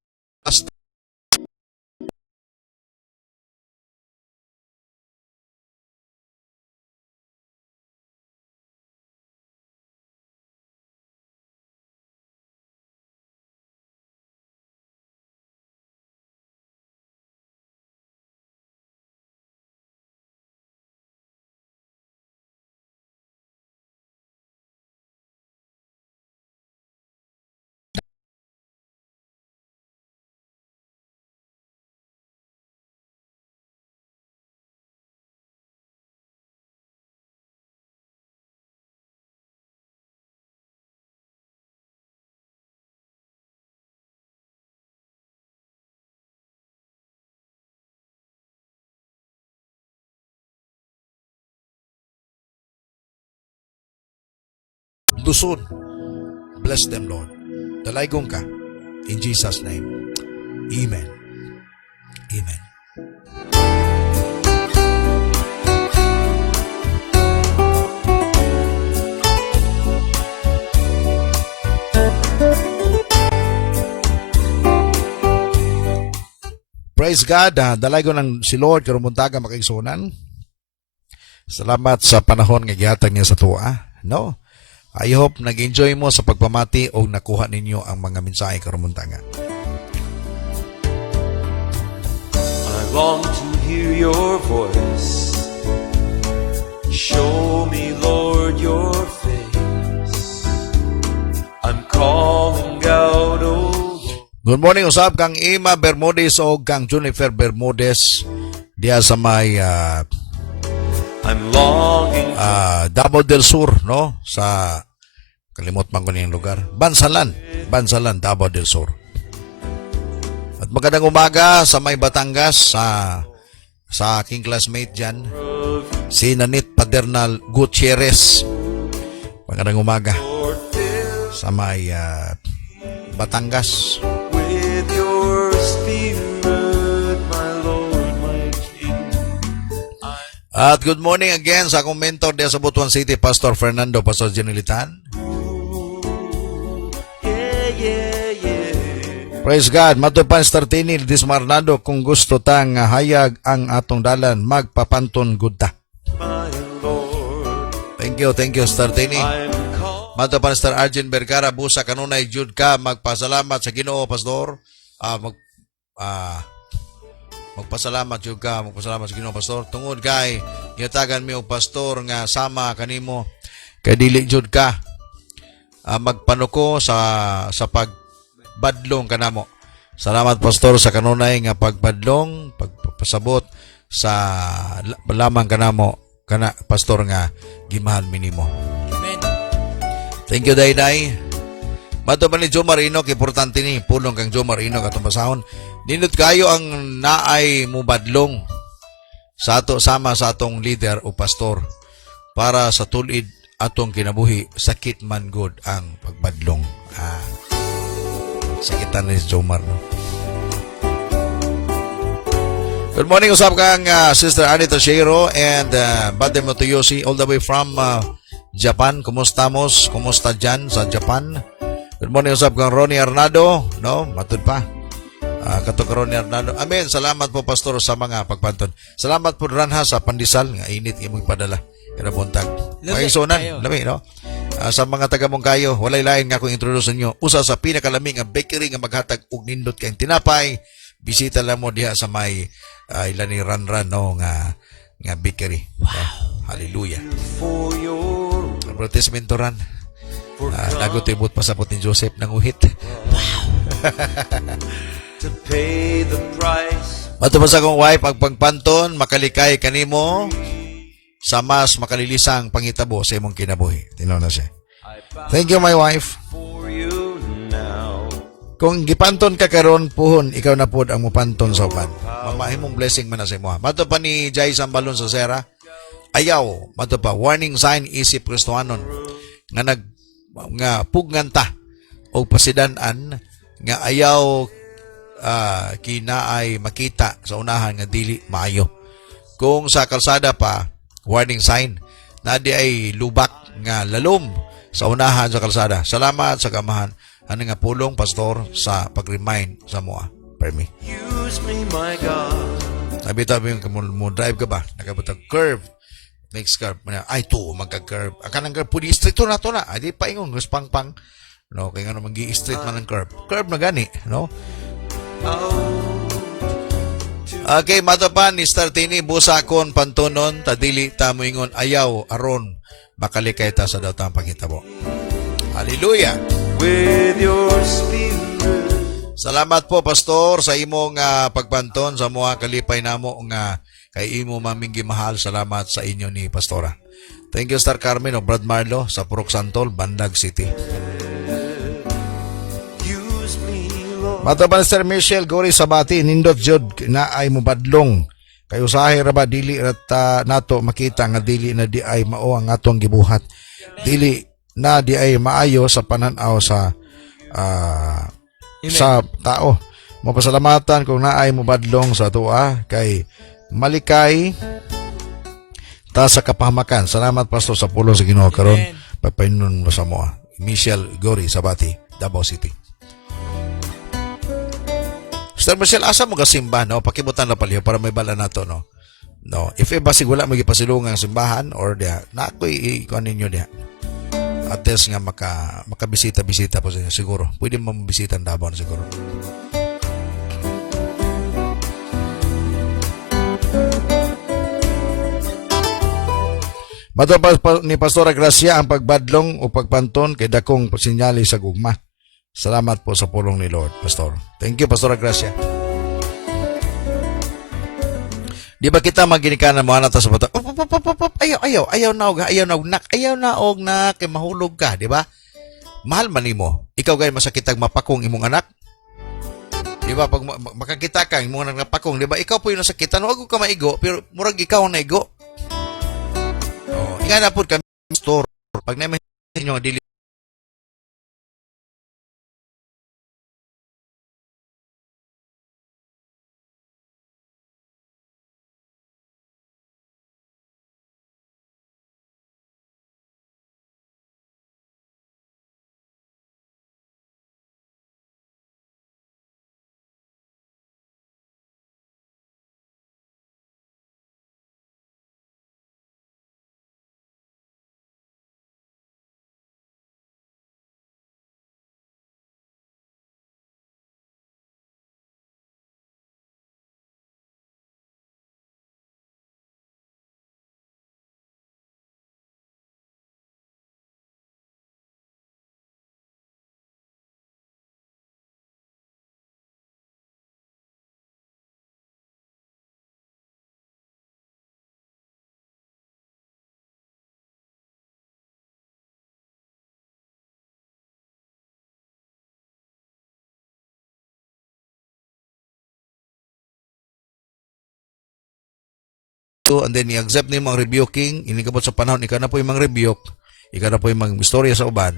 Luzon. Bless them, Lord. Dalaygong ka. In Jesus' name. Amen. Amen. Praise God. Dalaygon ng si Lord karong buntaga makaigsunan. Salamat sa panahon nga gihatag niya sa tuwa. No? I hope nag-enjoy mo sa pagpamati o nakuha ninyo ang mga mensahe karong buntaga. I long to hear your voice. Show me, Lord, your face. Good morning usab kang Ima Bermudez o kang Junifer Bermudez diya sa may I'm longing Davao del Sur, no? Sa kalimot man ko niyang lugar. Bansalan, Davao del Sur. At magandang umaga sa may Batangas sa aking classmate dyan, si Nanit Padernal Gutierrez. Magandang umaga sa may Batangas. with your spirit, my Lord, my King. At good morning again sa akong mentor diya sa Butuan City, Pastor Fernando, Pastor Janilitan. Praise God. Matupan Startini, Dismarnado, kung gusto tang hayag ang atong dalan, magpapanton gudta. My Lord, Thank you, Startini. I'm called. Matupan Star Arjen Vergara, busa kanunay jud ka, magpasalamat sa Ginoo, Pastor. Magpasalamat jud ka, magpasalamat sa Ginoo, Pastor. Tungod kay gitagan mi og pastor nga sama kanimo. Kay dili jud ka magpanuko sa pagbadlong kanamo. Salamat, Pastor, sa kanunay nga pagbadlong, pagpasabot sa lamang kanamo kana, Pastor, nga gimahal minimo. Amen. Thank you, Dayday. Mato pa ni Joe Marino, importante ni pulong kang Joe Marino katong basahon. Nindot kayo ang naay mo badlong sa ato sama sa atong leader o pastor para sa tulid atong kinabuhi, sakit man good ang pagbadlong. Sakitan ni Joe Marino. Good morning, usap kang Sister Anita Shiro and Bade Motoyoshi all the way from Japan. Kumustamos? Kumusta dyan sa Japan? Good morning, usap kang Ronnie Arnado. No, matud pa. Kato ka Ronnie Arnado. Amen. Salamat po, Pastor, sa mga pagpanton. Salamat po, Ranha, sa pandisal. Nga init imong padala. Kaya buntag. Lami, Maisunan. kayo. Lami, no? Sa mga taga mong kayo, walay lain nga akong introduce nyo. Usa sa pinakalaming nga bakery nga maghatag og nindot kayong tinapay. Bisita lang mo diha sa may ilan ni Ranran, no? Nga bakery. Wow. Hallelujah. For your Advertisement to Ran. Nagutibot pasapot ni Joseph ng uhit. to pay the price. Matubas akong wife, pagpagpanton, makalikay kanimo sa mas makalilisang pangitabo sa imong kinabuhi. Tinaw na siya. I bow Thank you, my wife. for you now. Kung gipanton ka karon puhon, ikaw na pod ang mupanton sa uban. Mamahimong blessing man na sa imo. Mato pa ni Jai Sambalon sa Sera. Ayaw, mato pa, warning sign isip Kristohanon nga pugnanta o pasidanan nga ayaw kinaay makita sa unahan nga dili maayo. Kung sa kalsada pa, warning sign na di ay lubak nga lalom sa unahan sa kalsada. Salamat sa kamahan. Ano nga pulong, Pastor, sa pag-remind sa mua. Permi. Use me, my God. Tabi-tabi yung mo drive ka ba? Nakabutang curve. Next curve. Ay, to, magka-curve. Akanang curve, pudi straight to na to na. Ay, di pa ingon, pang-pang. No, kaya nga naman straight man ang curve. Curve na gani, no? Okay, matapan ni Startini, busakon, pantunon, tadili, tamo ingon, ayaw, aron, makalikay ta sa datang pangitabo. Hallelujah! With your spirit. Salamat po, Pastor, sa imong pagpanton sa mga kalipay namo nga kay imo maming gimahal. Salamat sa inyo ni Pastora. Thank you, Star Carmen o Brad Marlo sa Purok Santol, Bandag City. Use me, Lord. Mataban Sir Michelle Gori Sabati, nindot jud na ay mubadlong. Kay usahay ra ba dili rat nato makita nga dili na di ay mao ang atong gibuhat. Dili na di ay maayo sa pananaw sa tao. Mapasalamatan kung naay mubadlong sa tuwa kay malikay ta sa kapahamakan. Salamat, Pastor, sa pulong sa Ginoo karon. Pagpainon mo sa moa. Michelle Gori Sabati, Davao City. Sir Michelle, asa mo kasimba, no? Pakibutan na paliho para may bala nato, no? No, if basig wala magipasilungang simbahan or dia, na ako'y ikuan ninyo dia. Ates nga makabisita-bisita po sa inyo, siguro. Pwede mo mabisita ang Davao na siguro. Mato ni Pastora Gracia ang pagbadlong o pagpanton kay dakong sinyali sa gugma. Salamat po sa pulong ni Lord, Pastor. Thank you, Pastor Gracia. Di ba kita maginikanan mo na sa bata? Ayaw na og nak, kay mahulog ka, di ba? Mahal man nimo. Ikaw gay masakitag mapakong imong anak. Di ba pag makakita ka imong anak napakong, di ba? Ikaw po yung nasakitan, wag ka maigo, pero murag ikaw ang naigo. Oh, inga na po kami store pag naman inyo dili and then i-accept ni mga rebuking, inikabot sa panahon, ikaw na po yung mga rebuke, ikaw na po yung mga istorya sa uban,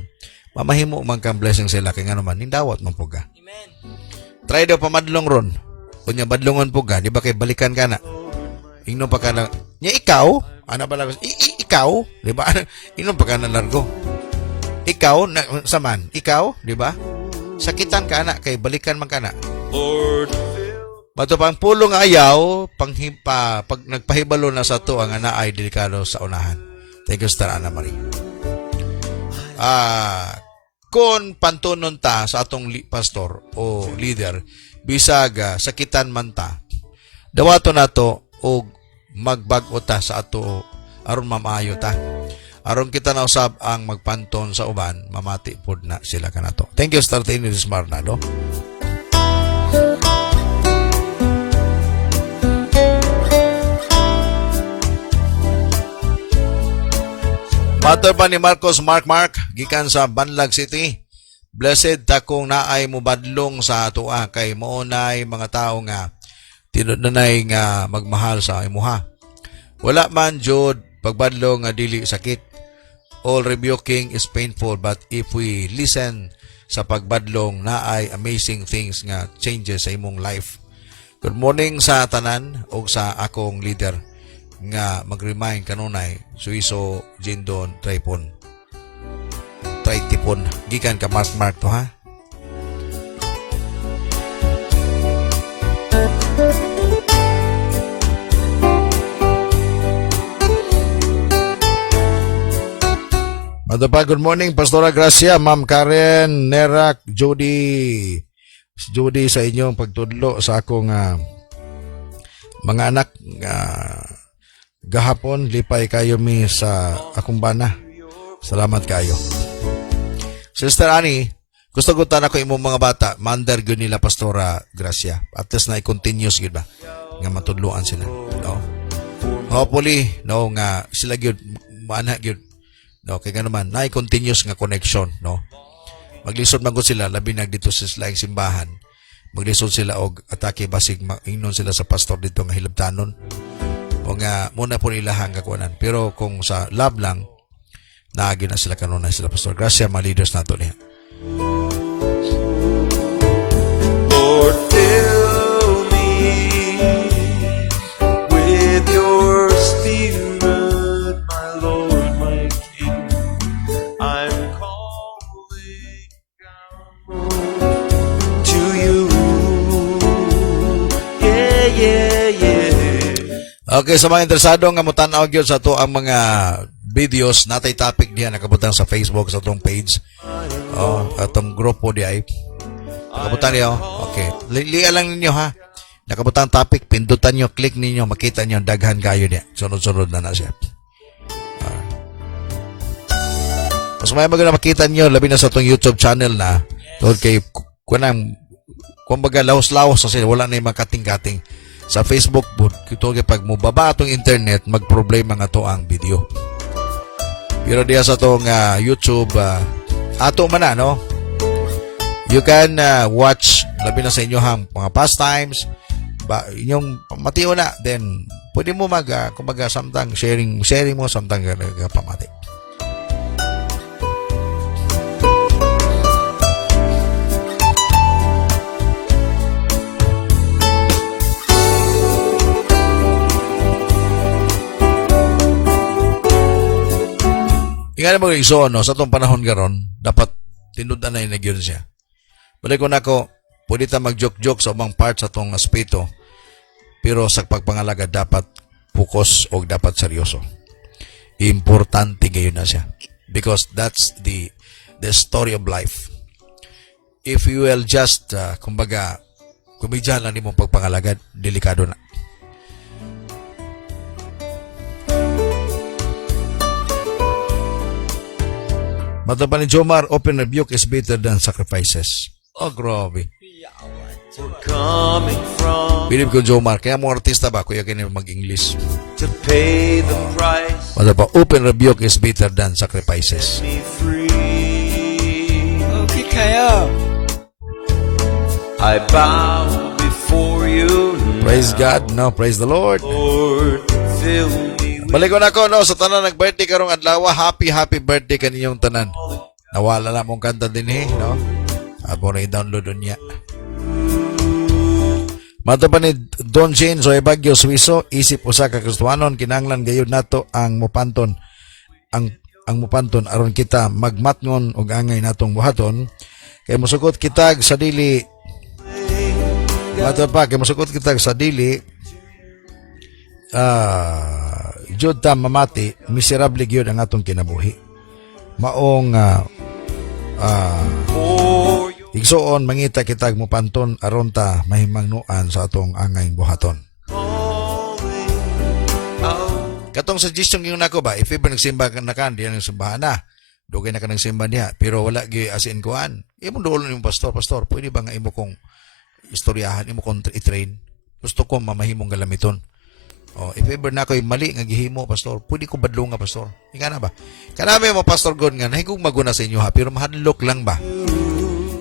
mamahimo man kang blessing sila, kaya nga naman, nindawat man po ka. Amen. Try daw pamadlong ron, kunya badlongan po ka, di ba kay balikan ka na, ingnon pa ka na, niya ikaw, ano ba lang, ikaw, di ba, ingnon pa ka na largo, ikaw, saman, ikaw, di ba, sakitan ka na, kay balikan man ka na. Lord, Bato pang pulong ayaw, pag nagpahibalo na sa to ang ana ay delikado sa unahan. Thank you, Sister Ana Marie. Kung pantunon ta sa atong pastor o leader, bisag sakitan man ta, dawato na to o magbag-o ta sa ato aron mamaayo ta. Aron kita na usab ang magpanton sa uban, mamati pod na sila kanato. Thank you, Sister Tini Marnado. Matter pa ni Marcos Mark gikan sa Banlag City. Blessed ta kung naay mo badlong sa atoa kay maunay mga tao nga tinudnay nga magmahal sa imuha. Wala man jud pagbadlong nga dili sakit. All rebuking is painful, but if we listen sa pagbadlong naay amazing things nga changes sa imong life. Good morning sa tanan o sa akong leader nga mag-remind kanunay Suiso Jindon Tripon gikan ka Mark to ha. Madapa, good morning Pastora Gracia, Ma'am Karen, Nerak, Jody sa inyong pagtudlo sa akong mga anak gahapon, lipay kayo mi sa akong bana. Salamat kayo. Sister Annie, gusto ko tanong ko imong mga bata, mander gyud nila Pastora Gracia. At least na i-continuous gyud ba nga matudloan sila. No? Hopefully, no nga sila gyud maana gyud. No, kay naman na i-continuous nga connection, no. Maglisod man gud sila labi na dito sa silang simbahan. Maglisod sila og atake basig ingnon sila sa pastor dito nga hilabtanon. O nga muna po nila hanggang kuwanan. Pero kung sa love lang, naagi na sila kanunay sila Pastor Gracia, mga leaders nato niya. Lord, fill me with your spirit, my Lord, my King. I'm calling out to you. Yeah. Okay, sa mga interesado nga mutanaw gyud sa to ang mga videos natay topic diha nakabutang sa Facebook sa tong page. Atong grupo di ay. Nakabutang niyo. Okay. Liya lang ninyo ha. Nakabutang topic, pindutan niyo, click ninyo, makita niyo daghan kayo diha. Sunod-sunod na siya. Mas may maganda makita niyo labi na sa tong YouTube channel na Tungod kay kunang kumbaga laos-laos kasi wala na yung makating-kating sa Facebook bud kito kay pag mubaba atong internet magproblema nga to ang video. Pero diya sa tong YouTube ato man na no. You can watch labi na sa inyohang mga pastimes ba inyong matiyo na then pwede mo mag kumbaga samtang sharing mo samtang pamati. Nga mo igsoon no sa tong panahon karon dapat tinud-an na nagyon siya. Balik ko nako pwede ta mag-joke-joke sa ubang part sa tong aspeto pero sa pagpangalaga dapat focus o dapat seryoso. Importante gayon na siya because that's the story of life. If you will just kumbaga kumidyan lang nimong pagpangalagad delikado na. Mata pa ni Jomar, open rebuke is better than sacrifices. Oh, grabe. Coming from Pilip ko Jomar, kaya mo artista ba? Kuya kaya mag-English. to pay the price, Mata pa, open rebuke is better than sacrifices. me free. Okay kayo. I bow before you, Praise God, no? Praise the Lord. Lord. Fill me with Balik ko na ko, no? Sa tanan nag-birthday karong adlaw, happy birthday kaninyong tanan. Nawala na mong kanta din no? Abo na i-download niya. Mata pa ni Don Jane, so Bagyo Suiso, isip usa ka Kristiyanon, kinanglan gayud nato ang mupanton. Ang mupanton aron kita magmatngon og angay natong buhaton. Kay musukot kitag sa dili. Mata pa, kay musukot kitag sa dili. Jud ta mamati, miserable gyud ang atong kinabuhi. Maong for your igsoon mangita kitag mupanton aron ta mahimangnuan sa atong angay buhaton. calling out. Katong suggestion yung nako ba, if ever nagsimba ka na kan, diyan ang simbahan na. Dugay na ka nagsimba niya, pero wala gi as in kuan. Imo duolon yung pastor, pwede ba nga imo kong istoryahan, imo kong i-train? Gusto ko mamahimong galamiton. Oh, if ever na ko'y mali nga gihimo, pastor, pwede ko badlong nga, pastor. Ika na ba? Kanami mo, Pastor God nga, nahigong maguna sa inyo ha, pero mahadlok lang ba?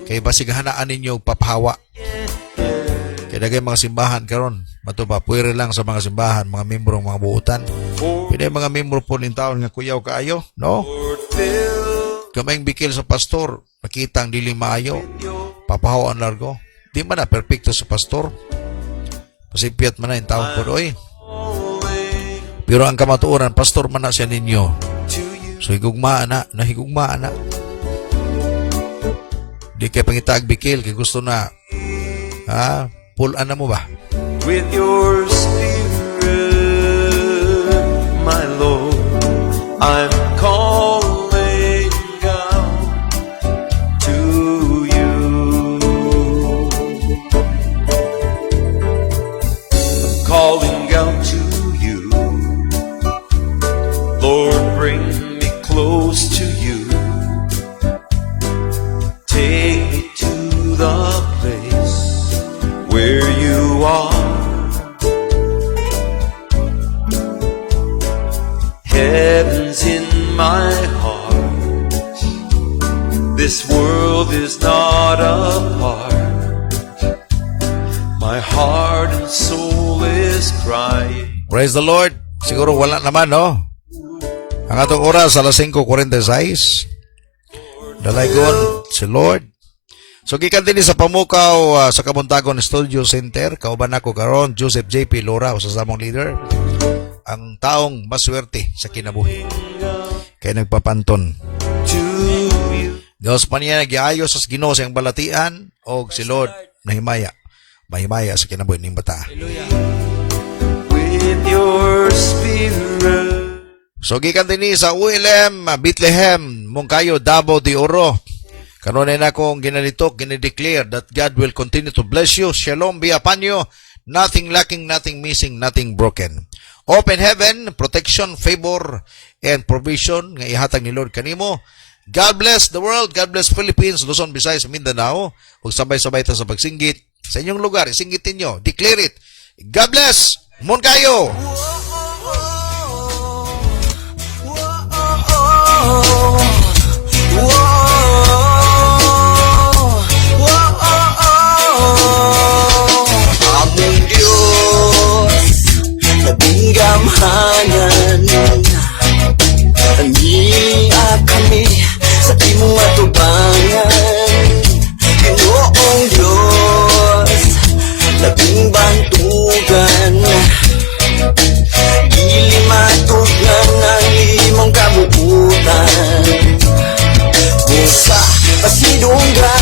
Kaya basigahanaan ninyo papahawa. Kaya dagay mga simbahan karon, mato ba, pwede lang sa mga simbahan, mga membro, mga buutan. Pwede mga membro po ng taon nga kuyaw kaayo, no? Lord, fill Kamayng bikil sa pastor, nakita ang dili maayo, papahawaan largo. Di man na perfecto sa pastor. Pasipiat man na yung taong po doy. Pero ang kamatuoran, pastor man na siya ninyo. to you. So higugmaan na, nahigugmaan na. Di kay pangitag bikil, kay gusto na, pulaan na mo ba? With your spirit, my Lord, I'm calling out to you. I'm calling out to you. Lord, bring me close to you. Take me to the place where you are. Heaven's in my heart. This world is not apart. My heart and soul is crying. Praise the Lord. Siguro wala naman, no? Ang atong oras, alas 5:46. Dalaygon si Lord. So, gikan din sa pamukaw sa Kabuntagon Studio Center. Kauban ako karon Joseph J.P. Lora, usa sa among leader. Ang taong maswerte sa kinabuhi. Kaya nagpapanton. To you. Diyos pa niya nagyaayos sa Ginoo sa iyang balatian o si Lord nahimaya. Mahimaya sa kinabuhi ng bata. With your spirit. So, gikan din sa ULM, Bethlehem, Mungkayo, Davao de Oro. Kanunin na akong ginalitok, ginideclare that God will continue to bless you. Shalom be upon you. Nothing lacking, nothing missing, nothing broken. Open heaven, protection, favor, and provision nga ihatag ni Lord kanimo. God bless the world. God bless Philippines, Luzon, Visayas, Mindanao. Huwag sabay-sabay ta sa pagsinggit. Sa inyong lugar, isinggitin nyo. Declare it. God bless. Mon kayo. Among Diyos, labing gamhanan, aniya kami sa imong atubangan. Ginoong Diyos, labing bantugan, dili matugnan ang imong kabuutan. Musa pasidunggan